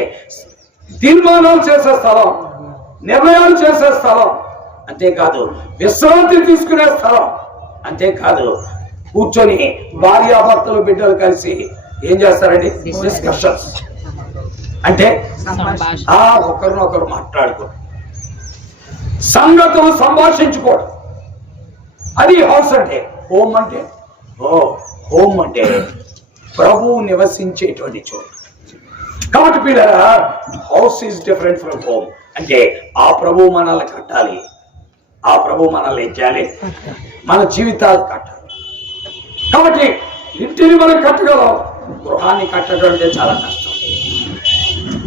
తీర్మానాలు చేసే స్థలం, నిర్ణయాలు చేసే స్థలం, అంతేకాదు విశ్రాంతి తీసుకునే స్థలం, అంతేకాదు కూర్చొని భార్యాభర్తలు బిడ్డలు కలిసి ఏం చేస్తారండి? డిస్కషన్స్, అంటే ఒకరినొకరు మాట్లాడుకోవడం, సంగతులు సంభాషించుకోవడం. అది హౌస్ అంటే. హోమ్ అంటే హోమ్ అంటే ప్రభువు నివసించేటువంటి చోటు. కాబట్టి పిల్లరా, house is different from home. అంటే ఆ ప్రభువు మనల్ని కట్టాలి, ఆ ప్రభువు మనల్ని ఏం చేయాలి? మన జీవితాలు కట్టాలి. కాబట్టి ఇంటిని మనం కట్టగలం, గృహాన్ని కట్టడం అంటే చాలా కష్టం.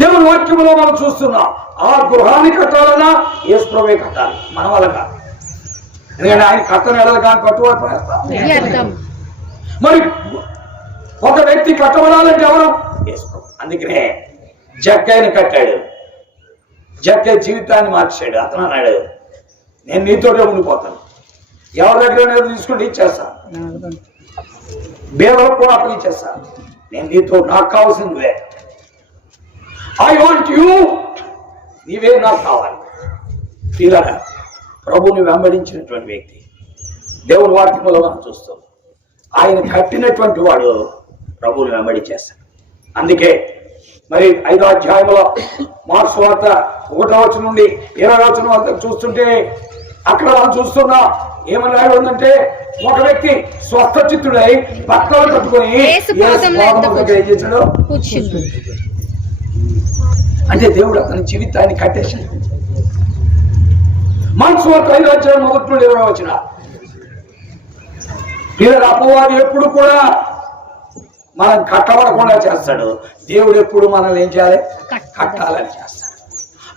దేవుని వాక్యంలో మనం చూస్తున్నాం, ఆ గృహాన్ని కట్టాలన్నా యేసు ప్రభువే కట్టాలి, మన వల్ల కాదు. ఎందుకంటే ఆయన కట్టని ఎడలు కానీ కట్టుబడి. మరి ఒక వ్యక్తి కట్టబడాలంటే ఎవరు? యేసు ప్రభు. అందుకనే జక్కయ్యని కట్టాడు, జక్కయ్య జీవితాన్ని మార్చాడు. అతను అన్నాడు, నేను నీతోనే ఉండిపోతాను, ఎవరి దగ్గర తీసుకుంటే ఇచ్చేస్తాను, బేదలకు కూడా అప్పగిచ్చేస్తాను, నేను నీతో, నాకు కావాల్సిందివే, ఐ వాంట్ యూ, నీవే నాకు కావాలి. పిల్లరా, ప్రభుని వెంబడించినటువంటి వ్యక్తి దేవుని వాక్యంలో మనం చూస్తాం, ఆయన కట్టినటువంటి వాడు ప్రభువుని వెంబడించేస్తాడు. అందుకే మరి 5వ అధ్యాయంలో మార్క్స్ వార్త 1వ వచనం నుండి 20వ వచనం వరకు చూస్తుంటే అక్కడ మనం చూస్తున్నాం ఏమని రాయి ఉందంటే, ఒక వ్యక్తి స్వస్థ చిత్తుడై బట్టలు కట్టుకుని ఏం చేశాడు? అంటే దేవుడు అతని జీవితాన్ని కట్టేశాడు. మార్క్స్ వార్త 5వ అధ్యాయం 1 నుండి 20వ వచనం. పిల్లలు, అపవాది ఎప్పుడు కూడా మనం కట్టబడకుండా చేస్తాడు, దేవుడు ఎప్పుడు మనల్ని ఏం చేయాలి? కట్టాలని చేస్తాడు.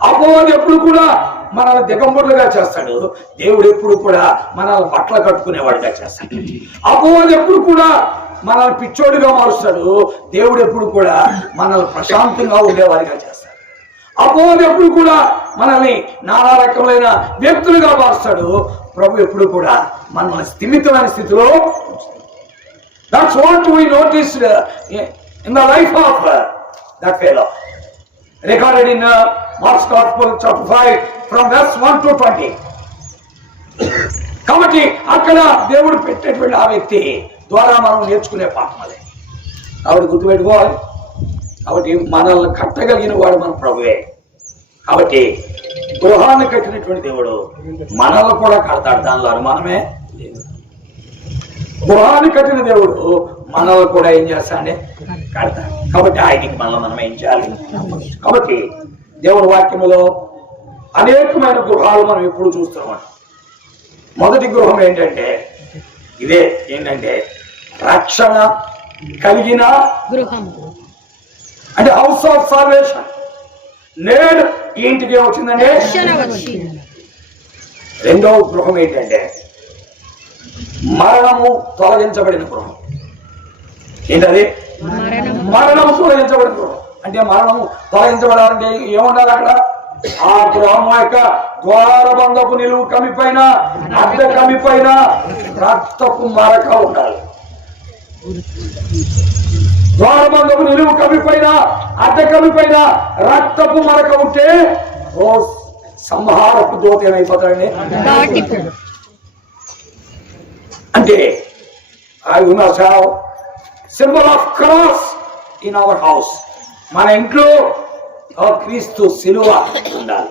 అపవాది ఎప్పుడు కూడా మనల్ని దిగంబరులుగా చేస్తాడు, దేవుడు ఎప్పుడు కూడా మనల్ని బట్టలు కట్టుకునేవాడిగా చేస్తాడు. అపవాది ఎప్పుడు కూడా మనల్ని పిచ్చోడిగా మారుస్తాడు, దేవుడు ఎప్పుడు కూడా మనల్ని ప్రశాంతంగా ఉండేవాడిగా చేస్తాడు. అపవాది ఎప్పుడు కూడా మనల్ని నానా రకములైన వ్యక్తులుగా మారుస్తాడు, ప్రభు ఎప్పుడు కూడా మనల్ని స్థిమితమైన స్థితిలో. That's what we noticed in the life of that fellow, recorded in Mark's Gospel chapter 5 from verse 1 to 20. కాబట్టి అక్కడ దేవుడు పెట్టేటువంటి ఆ వ్యక్తి ద్వారా మనం నేర్చుకునే పాఠం అదే. కాబట్టి గుర్తుపెట్టుకోవాలి. కాబట్టి మనల్ని కట్టగలిగిన వాడు మన ప్రభువే. కాబట్టి గృహాన్ని కట్టినటువంటి దేవుడు మనల్ని కూడా కడతాడు, దానిలో అనుమానమే లేదు. గృహాన్ని కట్టిన దేవుడు మనల్ని కూడా ఏం చేస్తాడే? కడతాడు. కాబట్టి ఆయనకి మనం ఏం చేయాలి? కాబట్టి దేవుని వాక్యములో అనేకమైన గృహాలు మనం ఎప్పుడు చూస్తున్నాం. మొదటి గృహం ఏంటంటే ఇదే, ఏంటంటే రక్షణ కలిగిన గృహం, అంటే హౌస్ ఆఫ్ సాల్వేషన్. నేడు ఈ ఇంటికి వచ్చిందంటే రెండవ గృహం ఏంటంటే మరణము తొలగించబడిన గృహం. ఏంటది? మరణము తొలగించబడిన గృహం. అంటే మరణము తొలగించబడాలంటే ఏముండాలి అక్కడ? ఆ గృహం యొక్క ద్వారబంధపు నిలువు కమిపైన, అద్దె కమిపైన రక్తపు మరక ఉండాలి. ద్వారబంధపు నిలువు కమిపైన, అద్దె కమిపైన రక్తపు మరక ఉంటే ఓ సంహారపు దూత ఏమైపోతాడండి? అంటే I must have symbol of cross in our house. మన ఇంట్లో క్రీస్తు శిలువ ఉండాలి.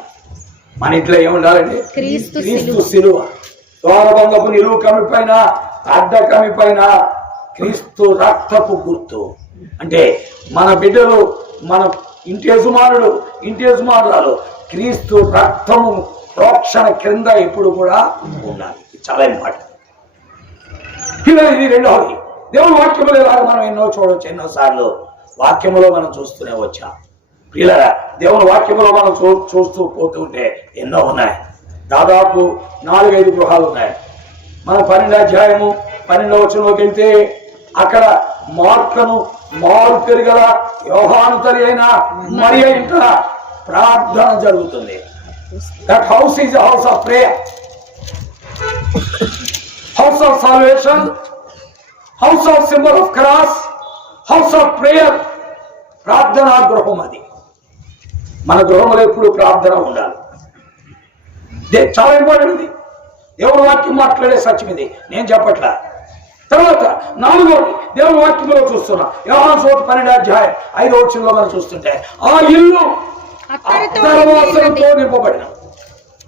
మన ఇంట్లో ఏముండాలండి? క్రీస్తు శిలువ. ద్వారబంధపు నిలువు కమిపైన, అడ్డ కమిపైన క్రీస్తు రక్తపు గుర్తు. అంటే మన బిడ్డలు, మన ఇంటి యజమానుడు, ఇంటి యజమానురాలు క్రీస్తు రక్తము ప్రోక్షణ క్రింద ఎప్పుడు కూడా ఉండాలి. చాలా ఇంపార్టెంట్. ఇది రెండవది. దేవుని వాక్యములు ఇలాగ మనం ఎన్నో చూడవచ్చు, ఎన్నోసార్లు వాక్యములో మనం చూస్తూనే వచ్చాం. పిల్లరా, దేవుని వాక్యములో మనం చూస్తూ పోతూ ఉంటే ఎన్నో ఉన్నాయి. దాదాపు 4-5 గృహాలు ఉన్నాయి. మన 12వ అధ్యాయము 12వ వచనంలోకి వెళ్తే అక్కడ మార్కను మారు పెరుగల యోహాను తల్లి అయిన మరియ ఇంట ప్రార్థన జరుగుతుంది. That house is a house of prayer, house of salvation, house of symbol of cross, house of prayer. ప్రార్థనా గృహం అది. మన గృహంలో ఎప్పుడు ప్రార్థన ఉండాలి. చాలా ఇంపార్టెంట్ ఇది. దేవుని వాక్యం మాట్లాడే సత్యం ఇది, నేను చెప్పట్లా. తర్వాత 4వది దేవుని వాక్యంలో చూస్తున్నా, యోహాను సువార్త 12:5 మనం చూస్తుంటే ఆ ఇల్లు అత్తరువాసనతో నింపబడిన.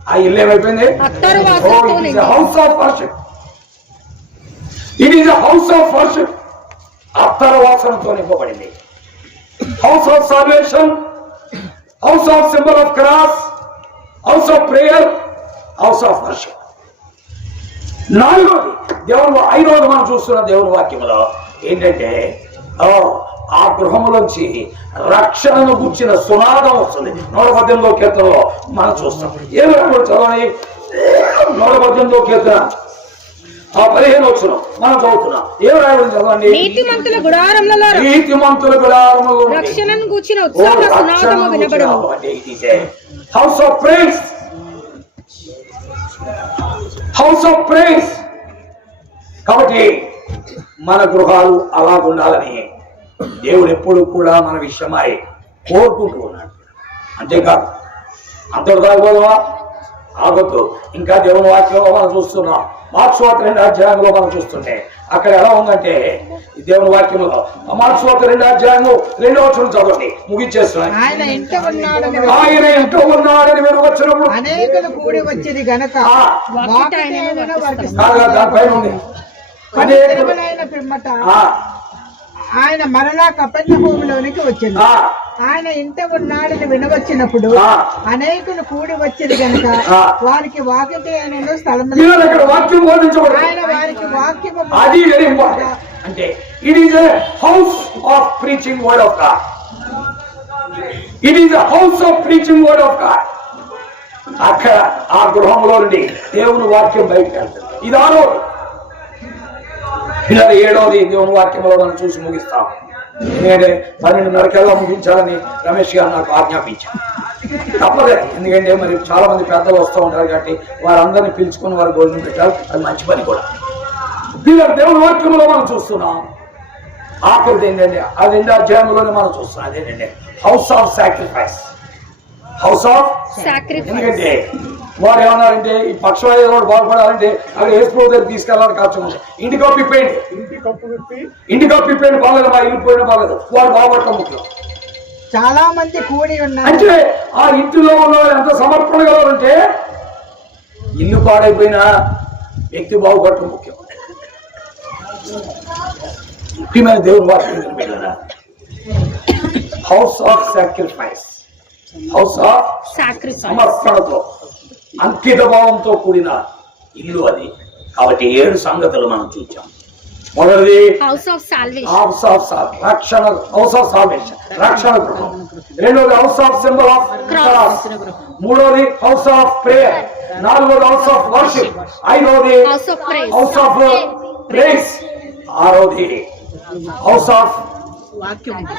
ఆ ఇల్లు ఏమైపోయింది? House of worship. It is house of worship. అత్తరువాసనతో నింపబడింది. House of salvation, house of symbol of cross, house of prayer, house of worship. 4వది దేవుడు 5వది మనం చూస్తున్న దేవుని వాక్యంలో ఏంటంటే ఆ గృహంలోంచి రక్షణను గుర్చిన సునాదం వస్తుంది. 118వ కీర్తనలో మనం చూస్తాం. ఏమి చదవని 118వ కీర్తన 15వ వచనం మనం చదువుతున్నాం. ఏమి రాయబడి చదవండి. నీతిమంతుల గుడారములలో రక్షణను గూర్చిన ఉత్సాహ సునాదము వినబడును. House of praise, house of praise. కాబట్టి మన గృహాలు అలాగుండాలని దేవుడు ఎప్పుడు కూడా మన విషయమై కోరుకుంటూ ఉన్నాడు. అంతేకాదు అంతటి దాగోదమా ఆగొద్దు. ఇంకా దేవుని వాక్యంలో మనం చూస్తున్నాం. మార్క్స్ వార్త 2వ మనం చూస్తుంటే అక్కడ ఎలా ఉందంటే దేవుని వాక్యంలో మార్క్స్ వార్త 2వ వచనం చదవండి, ముగించేస్తున్నాను. ఆయన ఇంట ఉన్నాడని వచ్చినప్పుడు అనేకులు కూడి వచ్చేది గనక దానిపైన ఉంది పిమ్మట ఆయన మరలా కపెర్నహూములోనికి వచ్చింది. ఆయన ఇంట ఉన్నాడని వినవచ్చినప్పుడు అనేకులు కూడి వచ్చేది గనక వారికి వాకిటి అయిన స్థలం ఆయన వారికి వాక్యము. అది వెరీ ఇంపార్టెంట్. అంటే it is a house of preaching word of God. It is a house of preaching word of God. అక్కడ ఆ గృహంలో నుండి దేవుని వాక్యం బయటకు వెళ్తుంది. ఇది 6వది. ఇలా 7వది దేవుని వాక్యంలో మనం చూసి ముగిస్తాం. ఎందుకంటే 12:30 ముగించాలని రమేష్ గారు నాకు ఆజ్ఞాపించారు. తప్పదే, ఎందుకంటే మరి చాలా మంది పెద్దలు వస్తూ ఉంటారు కాబట్టి వారందరినీ పిలుచుకుని వారు భోజనం పెట్టారు. అది మంచి పని కూడా. ఇలా దేవుని వాక్యంలో మనం చూస్తున్నాం. ఆఖరిది ఏంటంటే ఆ 2వ అధ్యాయంలోనే మనం చూస్తున్నాం. అదేంటంటే house of sacrifice. House of sacrifice. ఎందుకంటే వారు ఏమన్నారంటే ఈ పక్షవాయువు బాగుపడాలంటే అక్కడ యేసుప్రభువు దగ్గర తీసుకెళ్ళాలని కాచు. ఇంటి కప్పు ఇప్పేయండి బాగలేదు, మా ఇల్లు పోయినా బాగలేదు, వాడు బాగుపడటం ముఖ్యం. చాలా మంది కూడి ఉన్నారు. అంటే ఆ ఇంటిలో ఉన్న ఎంత సమర్పణ కలవాలంటే ఇల్లు పాడైపోయినా వ్యక్తి బాగుపడటం ముఖ్యం. ముఖ్యమైన దేవుని వాక్యం పిల్లరా, house of sacrifice. House of సమర్పణతో అంకిత భావంతో కూడిన ఇల్లు అది. కాబట్టి 7 సంగతులు మనం చూచాం. మొదటిది హౌస్ ఆఫ్ రక్షణ, హౌస్ ఆఫ్ సాల్వేషన్, రక్షణ గృహం. 2వది house of symbol of cross. 3వది హౌస్ ఆఫ్ ప్రేయర్. 4వది హౌస్ ఆఫ్ వర్షిప్. 5వది హౌస్ ఆఫ్ ప్రైజ్. 6వది house of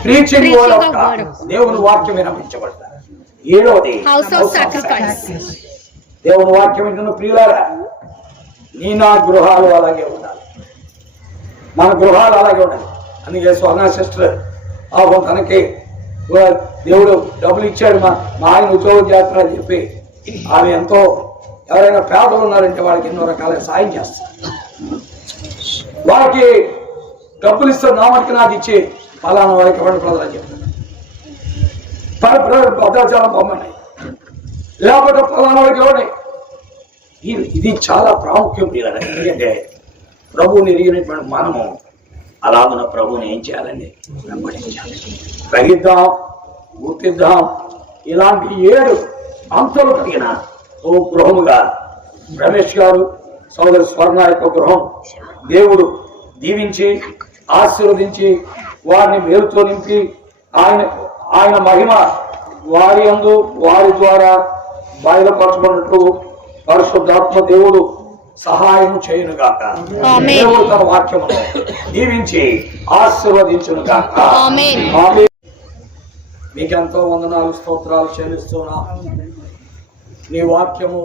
preaching word of God. దేవుని వాక్యం వినిపించబడతారు. 7వది హౌస్ ఆఫ్ సాక్రిఫైస్. దేవుని వాక్యం వింటున్న ప్రియులారా, నా గృహాలు అలాగే ఉండాలి, మన గృహాలు అలాగే ఉండాలి. అందుకే స్వర్ణ సిస్టర్ తనకి దేవుడు డబ్బులు ఇచ్చాడు, మా ఆయన ఉద్యోగం చేస్తారని చెప్పి ఆమె ఎంతో, ఎవరైనా పేదలు ఉన్నారంటే వాళ్ళకి ఎన్నో రకాల సాయం చేస్తారు. వాళ్ళకి డబ్బులు ఇస్తారు, నా మటుకు నాకు ఇచ్చి ఫలానా వాళ్ళకి ఇవ్వండి ప్రజలు అని చెప్తారు. భద్రాచలం పొమ్మని, లేకపోతే ఫలానా వాళ్ళకి ఇవ్వండి. ఇది చాలా ప్రాముఖ్యం. ఎందుకంటే ప్రభువుని ఎరిగినటువంటి మనము అలాగున్న ప్రభువుని ఏం చేయాలండి? వెంబడించాలి, గ్రహిద్దాం, గుర్తిద్దాం. ఇలాంటి 7 అంతలు కలిగిన ఓ గృహముగా రమేష్ గారు సోదరి స్వర్ణ యొక్క గృహం దేవుడు దీవించి ఆశీర్వదించి వారిని మేలుతో నింపి ఆయన మహిమ వారి యందు వారి ద్వారా బయలుపరచబడినట్లు పరిశుద్ధాత్మ దేవుడు సహాయం చేయనుగాక. దేవుడు తన వాక్యమును దీవించి ఆశీర్వదించునుగాక. మీకెంతో వందనాలు, స్తోత్రాలు చెల్లిస్తున్నా. నీ వాక్యము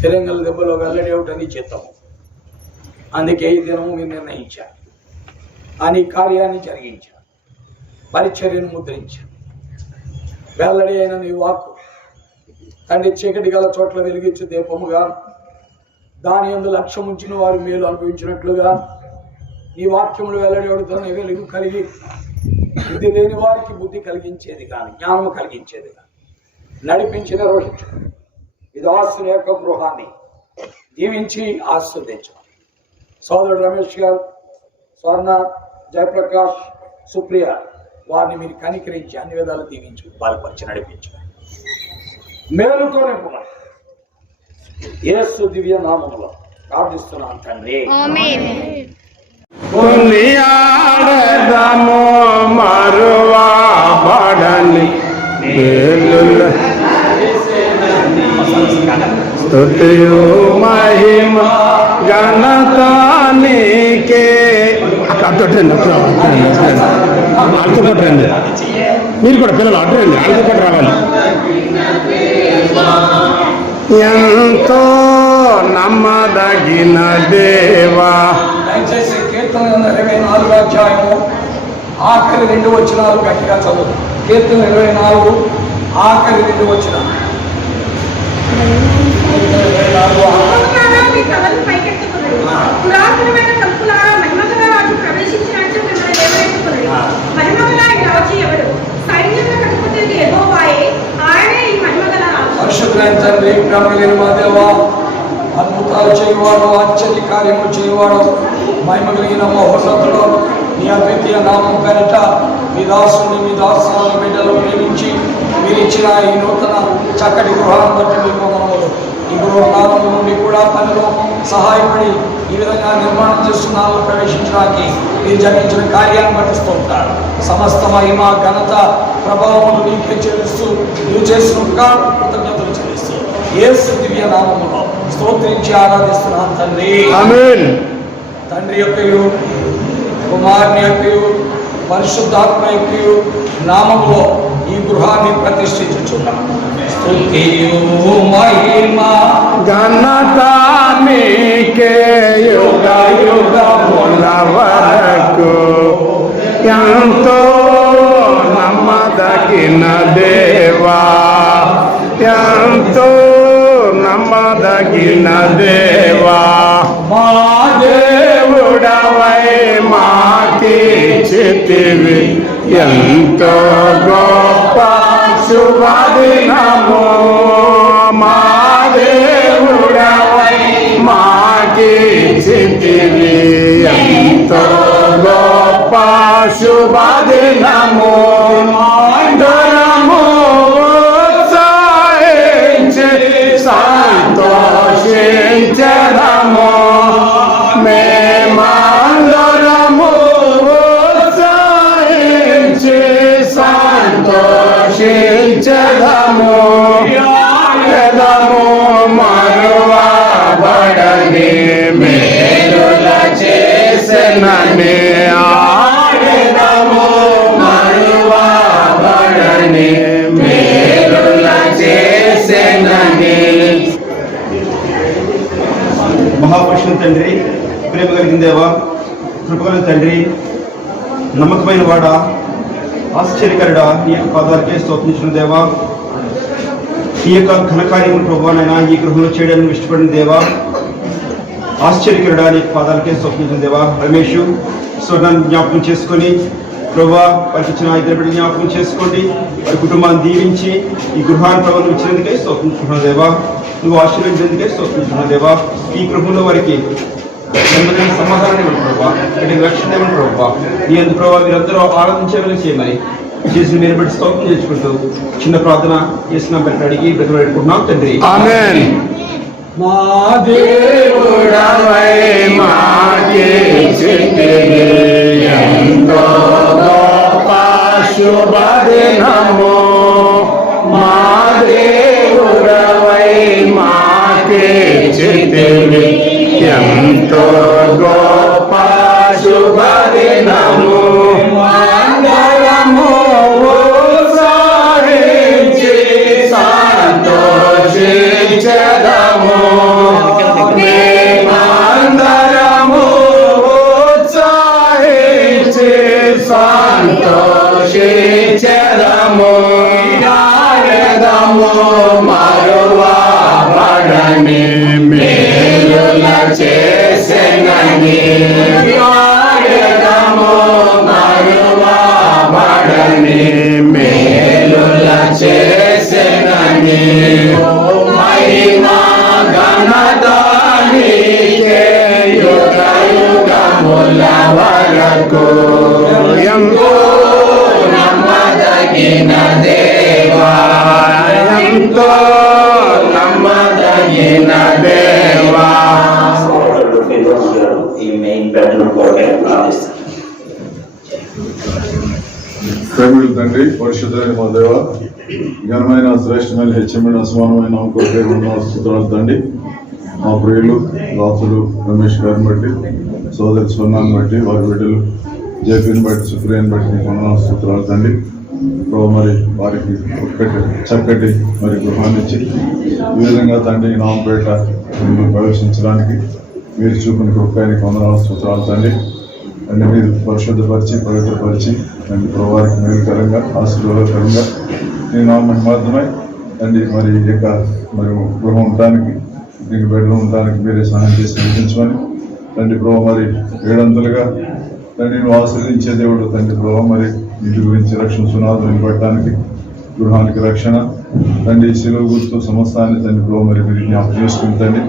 ఫిరంగల దెబ్బలో వెల్లడేవుటని చిత్తము. అందుకే ఈ దినము మీరు నిర్ణయించారు, అని కార్యాన్ని జరిగించారు, పరిచర్యను ముద్రించారు. వెల్లడి అయిన నీ వాక్కు తండ్రి చీకటి గల చోట్ల వెలిగించే దీపముగా దాని యందు లక్ష్యం ఉంచిన వారు మేలు అనుభవించినట్లుగా నీ వాక్యములు వెల్లడి అడుగుతున్న వెలుగు కలిగి బుద్ధి లేని వారికి బుద్ధి కలిగించేది కానీ జ్ఞానము కలిగించేది కానీ నడిపించి నిర్వహించు ఈ దాసుని యొక్క గృహాన్ని దీవించి ఆస్వాదించు. సోదరుడు రమేష్ గారు, స్వర్ణ, జయప్రకాష్, సుప్రియ వారిని మీరు కనికరించి అన్ని విధాలు దీవించు, బలపరిచి నడిపించు, మేలుతో నింపుమని యేసు దివ్య నామములో ప్రార్థిస్తున్నాను తండ్రి. కొనియాడదము మరువబడని స్తుతియు మహిమ ఘనత నీకే. అడ్డండి అడ్డుకొట్టండి, మీరు కూడా పిల్లలు అడ్డండి, అడ్డుకొట్టు రావాలి. ఎంతో నమ్మదగిన దేవా. దయచేసి కీర్తన 24వ అధ్యాయము ఆఖరి 2 వచనాలు గట్టిగా చదువు. కీర్తన 24 ఆఖరి 2 వచనాలు. పురాతనమైన తలుపులారా మహిమగల రాజు ప్రవేశించినట్లు మిమ్మల్ని లేవనెత్తుకొనుడి. మహిమగల ఈ రాజు ఎవరు? సైన్యంలో కట్టుకునేది యెహోవాయే, ఆయనే ఈ మహిమగల రాజు. పరిశుద్ధమైన తండ్రి, ప్రేమ కలిగిన మా దేవా, అద్భుతాలు చేయవాడు, ఆశ్చర్య కార్యములు చేయవాడు, మహిమ కలిగిన మహోన్నతుడు, నీ అద్వితీయ నామం పేరిట మీ దాసుని మీ దాసుని బిడ్డలు ప్రేమించి మీరు ఇచ్చిన ఈ నూతన చక్కటి గృహాన్ని బట్టి మీకు మనములు. ఈ గృహనామం నుండి కూడా పనిలో సహాయపడి ఈ విధంగా నిర్మాణం చేస్తున్నాము. ప్రవేశించడానికి మీరు జరిగించిన కార్యాన్ని పట్టిస్తూ ఉంటారు. సమస్త మహిమ ఘనత ప్రభావములు నీకే చెల్లిస్తూ నువ్వు చేసినట్టుగా కృతజ్ఞతలు చెల్లిస్తూ యేసు దివ్య నామములో స్తోత్రించి ఆరాధిస్తున్నాను తండ్రి. ఆమేన్. తండ్రి యొక్కయు కుమారుని యొక్కయు పరిశుద్ధాత్మ యొక్కయు నామములో ఈ గృహాన్ని ప్రతిష్ఠించుచున్నాం. స్తుతియు మహిమ ఘనత నీకే యుగ యుగముల వరకు. ఎంతో నమ్మదగిన దేవా, ఎంతో నమ్మదగిన దేవా, మా దేవుడవై మాకిచ్చితివి ఎంతో గొప్ప శుభదినము. మా దేవుడవై మాకిచ్చితివి ఎంతో గొప్ప శుభదినము. అందరము ఉత్సాహించి సంతోషించదము. మేమందరము ఉత్సాహించి సంతోషించదము. ఎదము మరువబడని మేలుల చేసెనని. ఆడెదము మరువబడని మేలుల చేసెనని. మహాపురుషుని తండ్రి, ప్రేమ కలిగిన దేవా, కృపగల తండ్రి, నమ్మకమైన వాడా, ఆశ్చర్యకరుడా, నీ యొక్క పాదాలకే స్తోత్రించిన దేవా, ఈ యొక్క ఘనకార్యములు ప్రభువానైనా ఈ గృహంలో చేయడానికి ఇష్టపడిన దేవా, ఆశ్చర్యకరుడా, నీ పాదాలకే స్తోత్రించిన దేవా. రమేష్ స్వర్ణాన్ని జ్ఞాపకం చేసుకొని ప్రభా వారికి ఇచ్చిన ఇద్దరు బిడ్డలు జ్ఞాపకం చేసుకోండి. వారి కుటుంబాన్ని దీవించి ఈ గృహాన్ని ప్రభావం ఇచ్చినందుకే స్తోత్రించుకున్నావు దేవా. నువ్వు ఆశీర్వదించేందుకే స్తోత్రించుకున్నావు దేవా. ఈ గృహంలో వారికి నెమ్మదిని సమాధానం ఇవ్వండి ప్రభావ, అంటే రక్షణ ఇవ్వండి ప్రభావ. నీ అందు ప్రభావ మీరందరూ ఆరాధించేవాళ్ళు చేయమని చేసిన మీరు బట్టి స్తోత్రం చేసుకుంటూ చిన్న ప్రార్థన చేసిన బట్టి అడిగి బ్రతిమాడుకుంటున్నాం తండ్రి. ఆమేన్. మా దేవుడవై మాకిచ్చితివి ఎంతో గొప్ప శుభదినము. మా దేవుడవై మాకిచ్చితివి ఎంతో గొప్ప శుభదినము. అందరము ఉత్సాహించి సంతోషించెదము. మేమందరము ఉత్సాహించి సంతోషించెదము. మార్గము మరువబడని మేలుల చేసెనని మహిమా ఘనత నీకే యుగ యుగముల వరకు ఎంతో నమ్మదగిన దేవా ఎంతో నమ్మదగిన దేవా. ఈ మెయిన్ బెడ్రూమ్ కొరకే ప్రార్థిస్తాను. ప్రేమికులు తండ్రి, పరిశుద్ధులైన మా దేవ, ఘనమైన శ్రేష్టమైన హెచ్చమైన అసమానమైన కొరకే స్తోత్రాలు తండ్రి. మా ప్రియులు దాసులు రమేష్ గారిని బట్టి, సోదరి స్వర్ణాన్ని బట్టి, వారి బిడ్డలు జేపీని బట్టి, సుప్రియాని బట్టి నీకు వందనాలు స్తోత్రాలు తండ్రి. మరి వారికి చక్కటి మరి గృహాన్ని ఇచ్చి ఈ విధంగా తండ్రి నామపేట ప్రవేశించడానికి మీరు చూపిన కృపకాయనికి వందనాలు స్తోత్రాలు తండ్రి. అండ్ మీరు పరిశుద్ధపరిచి పవిత్రపరిచి అండ్ వారికి మేలుకరంగా ఆశీర్వాదకరంగా నేను నామహిమార్థమై తండ్రి మరి ఈ యొక్క మరి గృహం ఉండటానికి దీనికి బెడ్రూమ్ ఉండటానికి మీరే సహాయం చేసి నడిపించమని తండ్రి ప్రభావ మరి ఏడంతలుగా తండ్రి నువ్వు ఆశ్రయించే దేవుడు తండ్రి ప్రభావ మరి ఇంటి గురించి రక్షణ సునాదులు నిలబడటానికి గృహానికి రక్షణ తండ్రి శిలువ గుర్తు సమస్తాన్ని తండ్రి ప్రభావ మరి మీరు జ్ఞాపకం చేసుకుని తండ్రి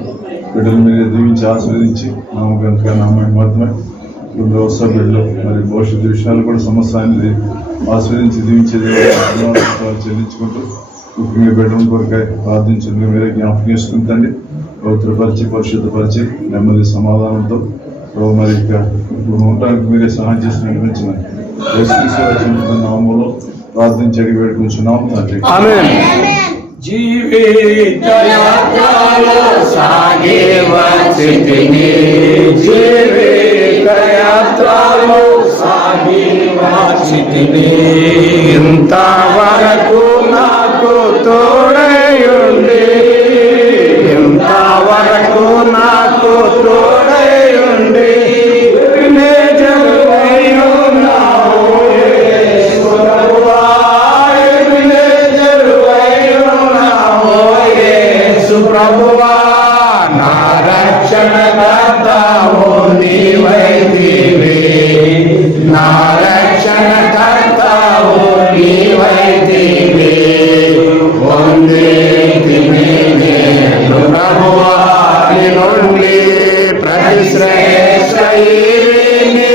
బిడ్డలు మీరే దీవించి ఆస్వాదించి నామకంతగా నామహిమార్థమై వ్యవస్థ బిడ్డలు మరి భవిష్యత్తు విషయాలు కూడా సమస్తాన్ని ఆస్వాదించి దీవించే దేవుడు చెల్లించుకుంటూ ముఖ్యంగా బెడ్రూమ్ కొరకై ప్రార్థించండి మీరే జ్ఞాపకం చేసుకుంటండి. పవిత్రపరిచి పరిశుద్ధపరిచి నెమ్మది సమాధానంతో మరి ఉండటానికి మీరే సహాయం చేసి నడిపించమని నామంలో ప్రార్థించి అడిగి వేడుకుంటున్నాము తండ్రి. జీవిత యాత్రలో సాగే వచ్చితిని జీవిత యాత్రలో సాగి వచ్చితిని ఇంతవరకు నాకు తోడయుండి ఇంతవరకు నాకు తోడయుండి ప్రభువా నా రక్షణ కర్తావు నీవైతివి నా రక్షణ కర్తావు నీవైతివి పొందితిని నేను ప్రభువా నీ నుండి ప్రతి శ్రేష్ఠ ఈవిని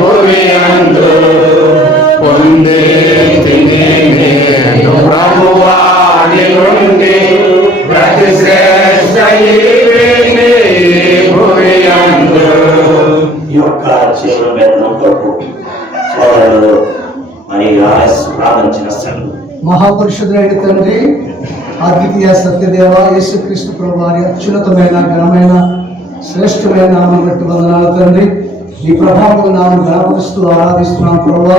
భూమి అందు పొందితిని నేను ప్రభువా నీ నుండి ప్రతి శ్రేష్ఠ ఈవిని భూమి అందు. ఈ యొక్క జీవన వేదన కొరకు సోదరులు మరి ప్రార్థించిన స్థలం మహాపురుషుడైన తండ్రి, అద్వితీయ సత్యదేవ యేసుక్రీస్తు ప్రభు వారి అత్యున్నతమైన ఘనమైన శ్రేష్టమైన నామం బట్టి వందనాలు తండ్రి. ఈ ప్రభావం నామం గణపరుస్తూ ఆరాధిస్తున్నాం ప్రభావ.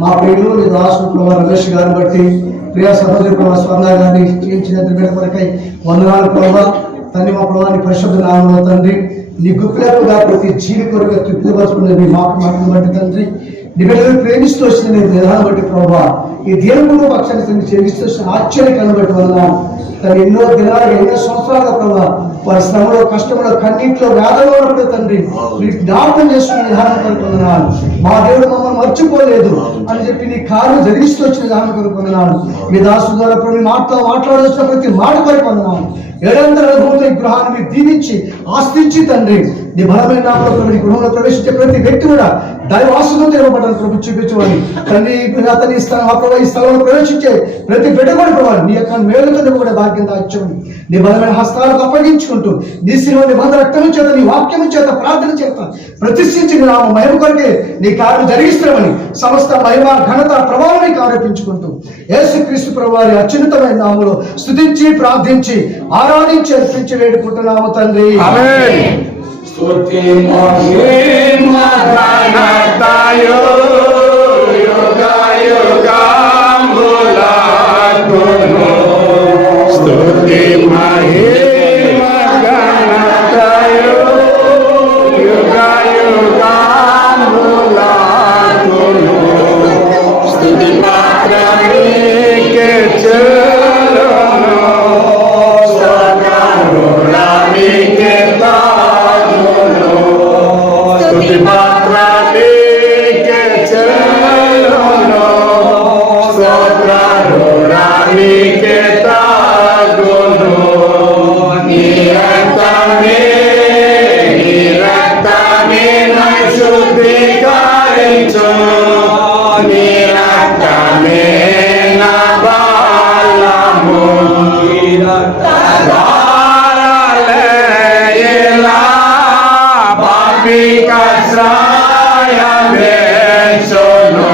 మా ప్రియులు నీ దాసుడు ప్రభావ రమేష్ గారిని బట్టి, ప్రియ సహోదరి ప్రభావ స్వర్ణ గారిని చేయించిన కొరకై వందనాలు ప్రభావ. తండ్రి మా ప్రభావాన్ని పరిశుద్ధ నామంలో తండ్రి నీ గుప్పిలకుగా ప్రతి జీవి కొరకు తృప్తిపరుచుకున్నది మాటను బట్టి తండ్రి, నీ బిడ్డలను ప్రేమిస్తూ వచ్చిన నీ విధానం బట్టి ప్రభావ, ఈ దేవుడు పక్షాన్ని తండ్రి చేయిస్తూ వచ్చిన ఆశ్చర్యకరణ బట్టి వందనాలు. తను ఎన్నో దినాలుగా ఎన్నో సంవత్సరాలుగా ప్రభావ వారి శ్రమలో కష్టంలో కన్నీటిలో వేదనలో ఉన్నప్పుడు తండ్రి మీరు జ్ఞాపకం చేసుకునే విధానం కొరకు వందనాలు. మా దేవుడు మమ్మల్ని మర్చిపోలేదు అని చెప్పి నీ కార్యం జరిగిస్తూ వచ్చిన విధానం కొరకు వందనాలు. మీ దాసు ద్వారా ప్రభు మాట్లాడవలసిన ప్రతి మాట కొరకు వందనాలు. 700 అనుభవంతో ఈ గృహాన్ని మీరు దీవించి ఆస్తించి తండ్రి నీ బలమైన నామలో గృహంలో ప్రవేశించే ప్రతి వ్యక్తి కూడా దైవ ఆశీర్వాదం ఇవ్వబడాలని ప్రభు చూపించమని తండ్రి అతని ఈ స్థలంలో ప్రవేశించే ప్రతి బిడ్డ కూడా ప్రభావం నీ యొక్క మేలుతో కూడా భాగ్యం దాచమని నీ బలమైన హస్తాలకు అప్పగించుకుంటూ నీ శిలువ నిబంధన రక్తం చేత నీ వాక్యం చేత ప్రార్థన చేత ప్రతిష్ఠించి నీ నామ మహిమ కొరకే నీ కార్యం జరిగిస్తామని సమస్త మహిమ ఘనత ప్రభావం నీకు ఆరోపించుకుంటూ యేసుక్రీస్తు ప్రభు వారి అత్యున్నతమైన నామములో స్తుతించి ప్రార్థించి ఆరాధించి అర్పించి వేడుకుంటున్నాము తండ్రి. ఆమేన్. స్తుతి మహిమ ఘనతయు యుగ యుగములకును స్తుతి మహిమ ఘనతయు యుగ యుగములకును స్తుతి మాత్రమేకే చెల్లును సకలులమికే తాగును పాపి కస్రాయం వేచును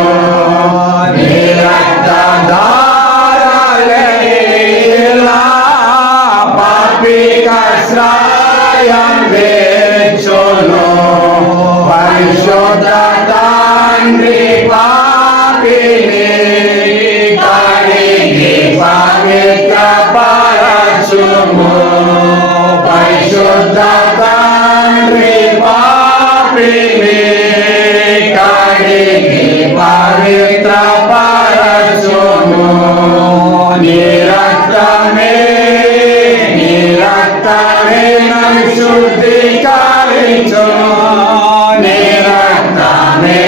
నీ రక్తధారలేలా పాపి కస్రాయం వేచును పరిశుద్ధ తండ్రి పాపిని కడిగి పవిత్ర పరచుము పరిశుద్ధ తండ్రి పాపిని కడిగి పవిత్ర పరచుము నీ రక్తమే నన్ను శుద్ధీకరించును నీ రక్తమే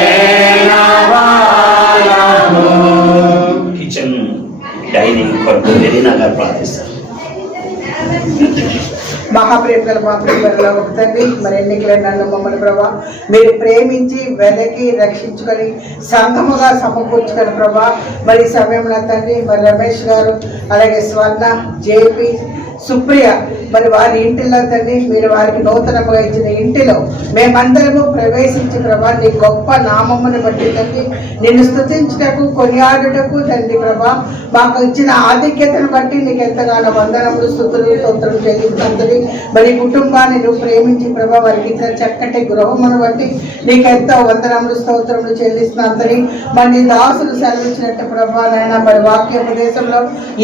నా బలము. కిచెన్ డైనింగ్ కొరకు వెరీనాగా ప్రార్థిస్తారు. మహాప్రేమల మా ప్రేమలో ఒక తండ్రి మరి ఎన్నికలైన నన్ను మమ్మల్ని ప్రభా మీరు ప్రేమించి వెనక్కి రక్షించుకొని సంఘముగా సమకూర్చుకొని ప్రభా మరి ఈ సమయంలో తండ్రి మరి రమేష్ గారు అలాగే స్వర్ణ జేపీ సుప్రియ మరి వారి ఇంటిలో తండ్రి మీరు వారికి నూతనముగా ఇచ్చిన ఇంటిలో మేమందరము ప్రవేశించి ప్రభా నీ గొప్ప నామమును బట్టి తండ్రి నిన్ను స్తుతించుటకు కొనియాడుటకు తండ్రి ప్రభా మాకు ఇచ్చిన ఆధిక్యతను బట్టి నీకు ఎంతగానో వందనములు స్తుతులు స్తోత్రం చెల్లిస్తుంది. మరి కుటుంబాన్ని నువ్వు ప్రేమించి ప్రభా వారికి ఇచ్చిన చక్కటి గృహమును బట్టి నీకు ఎంతో వందనములు స్తోత్రములు చెల్లిస్తున్నంతని మరి నీ దాసులు సెలవిచ్చినట్టు ప్రభా నాయన మరి వాక్య ప్రదేశంలో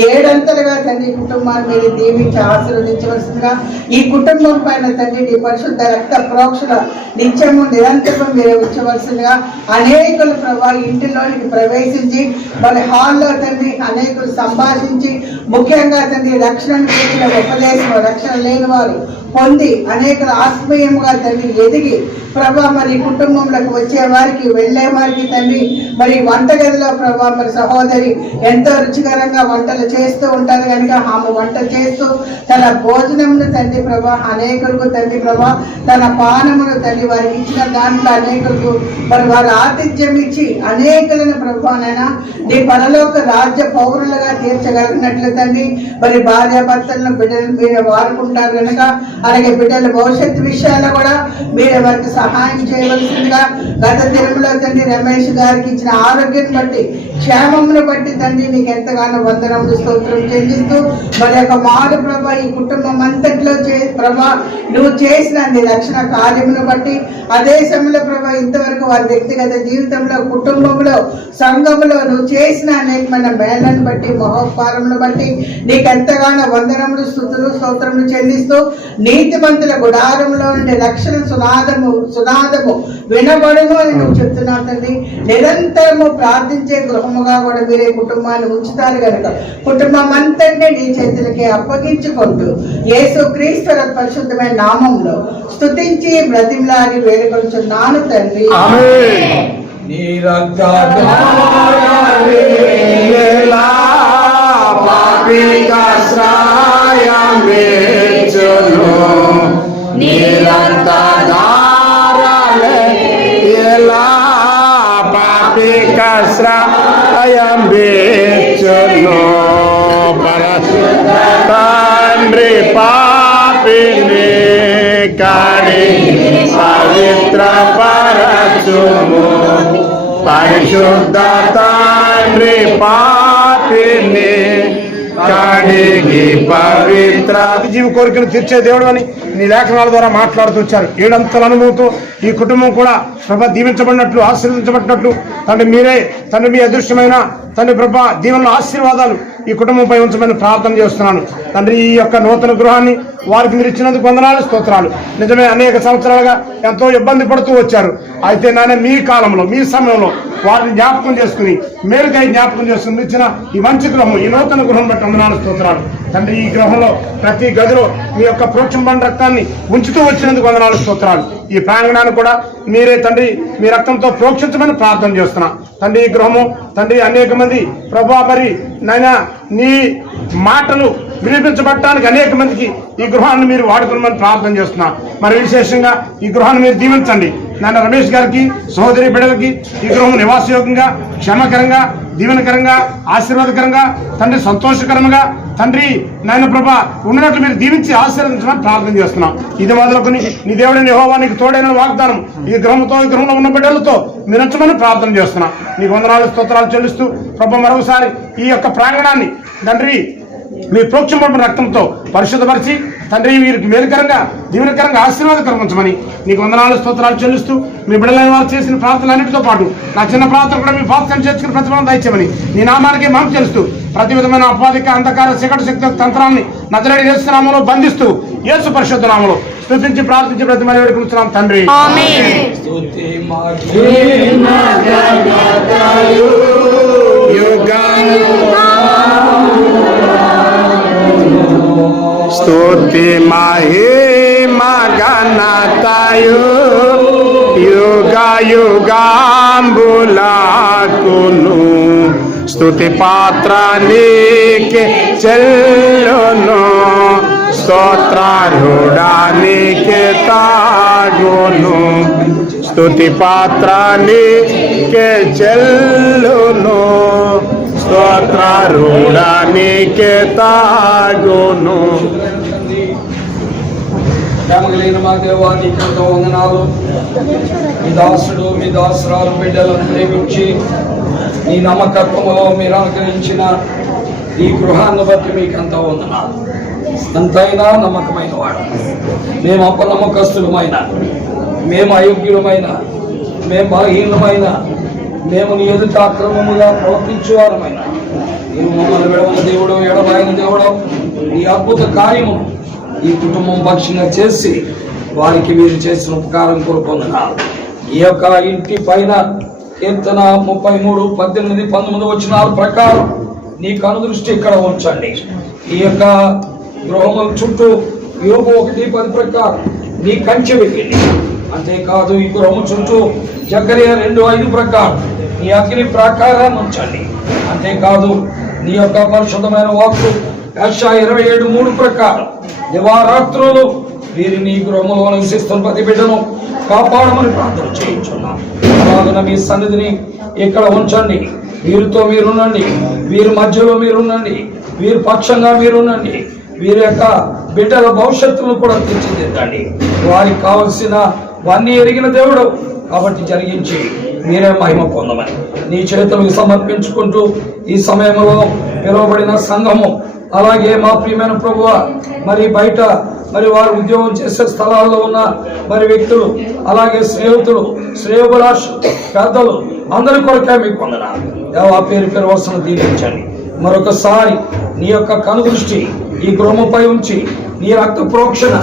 7 అంతలుగా తండ్రి కుటుంబాన్ని మీరు దీవించి ఆశీర్వదించవలసిందిగా ఈ కుటుంబం పైన తండ్రి నీ పరిశుద్ధ రక్త ప్రోక్షణ నిత్యము నిరంతరం మీరు ఉంచవలసిందిగా అనేకులు ప్రభా ఇంటిలోనికి ప్రవేశించి మరి హాల్లో తండ్రి అనేకులు సంభాషించి ముఖ్యంగా తండ్రి రక్షణను గురించిన ఉపదేశం రక్షణ లేని వారు పొంది అనేకులు ఆత్మీయముగా తండ్రి ఎదిగి ప్రభా మరి కుటుంబంలోకి వచ్చే వారికి వెళ్ళే వారికి తండ్రి మరి వంటగదిలో ప్రభా మరి సహోదరి ఎంతో రుచికరంగా వంటలు చేస్తూ ఉంటారు కనుక ఆమె వంట చేస్తూ తన భోజనమును తండ్రి ప్రభా అనేకులకు తండ్రి ప్రభా తన పానమును తండ్రి వారికి ఇచ్చిన దాంట్లో అనేకులకు మరి వారు ఆతిథ్యం ఇచ్చి అనేకులను ప్రభానైనా నీ పరలోక రాజ్య పౌరులుగా తీర్చగలిగినట్లు తండ్రి మరి భార్యాభర్తలను బిడ్డలు మీరు వాడుకుంటారు కనుక అలాగే బిడ్డల భవిష్యత్తు విషయాల్లో కూడా మీరు వారికి సహాయం చేయవలసిందిగా గత దినంలో తండ్రి రమేష్ గారికి ఇచ్చిన ఆరోగ్యం బట్టి క్షేమమును బట్టి తండ్రి నీకు ఎంతగానో వందనములు స్తోత్రం చెల్లిస్తూ మరి యొక్క మారు ప్రభా ఈ కుటుంబం అంతట్లో ప్రభా నువ్వు చేసిన నీ రక్షణ కార్యమును బట్టి అదే సమయంలో ప్రభా ఇంతవరకు వారి వ్యక్తిగత జీవితంలో కుటుంబంలో సంఘంలో నువ్వు చేసిన అనేకమైన మేళ్లను బట్టి మహోపకారమును బట్టి నీకు ఎంతగానో వందనములు స్తుతులు స్తోత్రములు చెల్లిస్తూ నీతిమంతుల గుడారంలో నుండి రక్షణ సునాదము వినబడును అని నువ్వు చెప్తున్నావు తండ్రి. నిరంతరము ప్రార్థించే గృహముగా కూడా మీరే కుటుంబాన్ని ఉంచుతారు కనుక కుటుంబం అంతటి నీ చేతులకే అప్పగించుకుంటూ యేసు క్రీస్తు పరిశుద్ధమైన నామంలో స్తుతించి బ్రతిమలాడి వేడుకొంచున్నాను తండ్రి. నీ రక్తధారలేలా పాపి కస్రాయం వేచును నీ రక్తధారలేలా పాపి కస్రాయం వేచును పరిశుద్ధ తండ్రి పాపిని కడిగి పవిత్ర పరచుము పరిశుద్ధ తండ్రి పాపిని కడిగి పవిత్ర జీవి కోరికను తీర్చే దేవుడు అని నీ లేఖనాల ద్వారా మాట్లాడుతూ వచ్చారు. 7 అంతల అనుభవంతో ఈ కుటుంబం కూడా ప్రభ దీవించబడినట్లు ఆశీర్వదించబడినట్లు తండ్రి మీరే తండ్రి మీ అదృశ్యమైన తండ్రి ప్రభ దీవెనల ఆశీర్వాదాలు ఈ కుటుంబంపై ఉంచమని ప్రార్థన చేస్తున్నాను తండ్రి. ఈ యొక్క నూతన గృహాన్ని వారికి మీరు ఇచ్చినందుకు వందనాలు స్తోత్రాలు. నిజమే అనేక సంవత్సరాలుగా ఎంతో ఇబ్బంది పడుతూ వచ్చారు. అయితే నాన్న మీ కాలంలో మీ సమయంలో వారిని జ్ఞాపకం చేసుకుని మేలుకై జ్ఞాపకం చేసుకుని ఇచ్చిన ఈ మంచి గృహం ఈ నూతన గృహం బట్టి వందనాలు స్తోత్రాలు తండ్రి. ఈ గృహంలో ప్రతి గదిలో మీ యొక్క ప్రోక్షంబడిన రక్తాన్ని ఉంచుతూ వచ్చినందుకు వందనాలు స్తోత్రాలు. ఈ ప్రాంగణాన్ని కూడా మీరే తండ్రి మీ రక్తంతో ప్రోక్షించమని ప్రార్థన చేస్తున్నా తండ్రి. ఈ గృహము తండ్రి అనేక మంది ప్రభా మరి నాయన నీ మాటలు వినిపించబడటానికి అనేక మందికి ఈ గృహాన్ని మీరు వాడుకోమని ప్రార్థన చేస్తున్నా. మరి విశేషంగా ఈ గృహాన్ని మీరు దీవించండి నాన్న. రమేష్ గారికి సహోదరి బిడ్డలకి ఈ గృహం నివాసయోగ్యంగా క్షేమకరంగా దీవెనకరంగా ఆశీర్వాదకరంగా తండ్రి సంతోషకరంగా తండ్రి నాయన ప్రభా ఉన్నట్లు మీరు దీవించి ఆశీర్వదించమని ప్రార్థన చేస్తున్నాం. ఇది మొదలుకొని నీ దేవుడిని యెహోవా నీకు తోడైన వాగ్దానం ఈ గృహంతో ఈ గృహంలో ఉన్న బిడ్డలతో మీరు ఉంచమని ప్రార్థన చేస్తున్నాం. నీకు వందనాలు స్తోత్రాలు చెల్లిస్తూ ప్రభు మరొకసారి ఈ యొక్క ప్రాంగణాన్ని తండ్రి మీ ప్రోక్షణ రక్తంతో పరిశుద్ధపరిచి తండ్రి వీరికి మేలుకరంగా దీవెనకరంగా ఆశీర్వాదకరంగా ఉంచమని నీకు వందనాలు స్తోత్రాలు చెల్లిస్తూ మీ బిడ్డలైన వారు చేసిన ప్రార్థనలన్నిటితో పాటు నా చిన్న ప్రార్థన కూడా మీ పాత్రను చేర్చుకుని ప్రతిఫలం దయచేయమని నీ నామానికి మహిమ చెల్లిస్తూ ప్రతి విధమైన అపాధిక అంధకార శకట శక్తి తంత్రాన్ని నజరేయుడు యేసు నామములో బంధిస్తూ యేసు పరిశుద్ధ నామములో స్తుతించి ప్రార్థించి ప్రతి మరి వేడుకుంటున్నాం తండ్రి. స్తుతి మహిమా ఘనతయు యుగ యుగాంబులకును స్తుతి పాత్ర నీకే చెల్లును స్తోత్రార్హుడా నీకే తాగును స్తుతి పాత్ర నీకే చెల్లును స్తోత్రార్హుడా నీకే తాగును. ప్రేమగలిగిన మా దేవాది వందనాలు. మీ దాసుడు మీ దాసురాలు బిడ్డలను ప్రేమించి ఈ నమ్మకత్వంలో మీరు అనుకరించిన ఈ గృహాన్ని బట్టి మీకు అంతా వందనాలు. అంతైనా నమ్మకమైన వాడు మేము అపనమ్మకస్తులమైన మేము అయోగ్యులమైన మేము బలహీనమైన మేము నీ ఎదుట అక్రమముగా ప్రవర్తించేవారమైన నీవు మమ్మల్ని విడవన దేవుడు ఎడబాయిన దేవుడు నీ అద్భుత కార్యము ఈ కుటుంబం పక్షంగా చేసి వారికి మీరు చేసిన ఉపకారం కోరుకుంటున్నారు. ఈ యొక్క ఇంటి పైన కీర్తన 33:18-19 వచనాల ప్రకారం నీ కనుదృష్టి ఇక్కడ ఉంచండి. ఈ యొక్క గృహముల చుట్టూ యోబు 1:10 ప్రకారం నీ కంచె వెయ్యండి. అంతేకాదు ఈ గృహము చుట్టూ జకరియా 2:5 ప్రకారం నీ అగ్ని ప్రాకారాన్ని ఉంచండి. అంతేకాదు నీ యొక్క పరిశుద్ధమైన వాక్కు యెషయా 27:3 ప్రకారం దివారాత్రులు వీరిని గృహములో నివసిస్తున్న ప్రతి బిడ్డను కాపాడమని ప్రార్థన చేయించున్నాం. అలాగన మీ సన్నిధిని ఇక్కడ ఉంచండి. వీరితో మీరునండి, వీరి మధ్యలో మీరునండి, వీరి పక్షంగా మీరునండి. వీరి యొక్క బిడ్డల భవిష్యత్తును కూడా తీర్చిదిద్దండి. వారికి కావలసిన వాన్ని ఎరిగిన దేవుడు కాబట్టి జరిగించి మీరే మహిమ పొందమని నీ చేతులకు సమర్పించుకుంటూ ఈ సమయంలో పిలువబడిన సంఘము అలాగే మా ప్రియమైన ప్రభువ మరి బయట మరి వారు ఉద్యోగం చేసే స్థలాల్లో ఉన్న మరి వ్యక్తులు అలాగే స్నేహితులు శ్రేయోభిలాష్ పెద్దలు అందరి కొరకే మీకు వందనాలు. దేవా పేరు వరుసను దీవించండి. మరొకసారి నీ యొక్క కనుదృష్టి ఈ గృహముపై ఉంచి నీ రక్త ప్రోక్షణ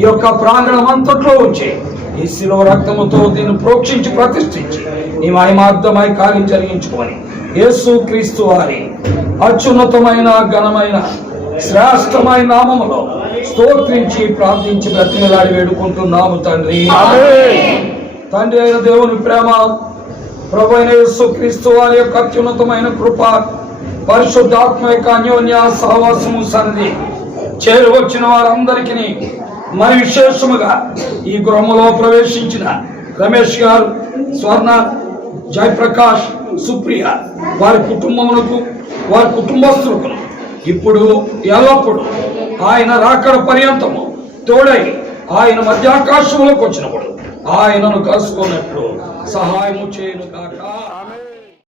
ఈ యొక్క ప్రాంగణం అంతట్లో ఉంచి ఈ శిలువ రక్తముతో దీన్ని ప్రోక్షించి ప్రతిష్ఠించి నీ మహిమార్థమై కార్యం జరిగించుకొని యేసు క్రీస్తు వారి అత్యున్నతమైన ఘనమైన శ్రేష్టమైన నామములో స్తోత్రించి ప్రార్థించి బ్రతిమలాడి వేడుకుంటున్నాము తండ్రి. తండ్రి అయిన దేవుని ప్రేమ, ప్రభు అయిన యేసు క్రీస్తు వారి యొక్క అత్యున్నతమైన కృప, పరిశుద్ధాత్మ యొక్క అన్యోన్య సహవాసము సన్నిధి చేరువచ్చిన వారందరికీ మరి విశేషముగా ఈ గృహములో ప్రవేశించిన రమేష్ గారు, స్వర్ణ, జయప్రకాష్, సుప్రియ వారి కుటుంబములకు వారి కుటుంబస్తులకు ఇప్పుడు ఎల్లప్పుడు ఆయన రాకడ పర్యంతము తోడై ఆయన మధ్యాకాశంలోకి వచ్చినప్పుడు ఆయనను కలుసుకున్నట్లు సహాయము చేయను కాక.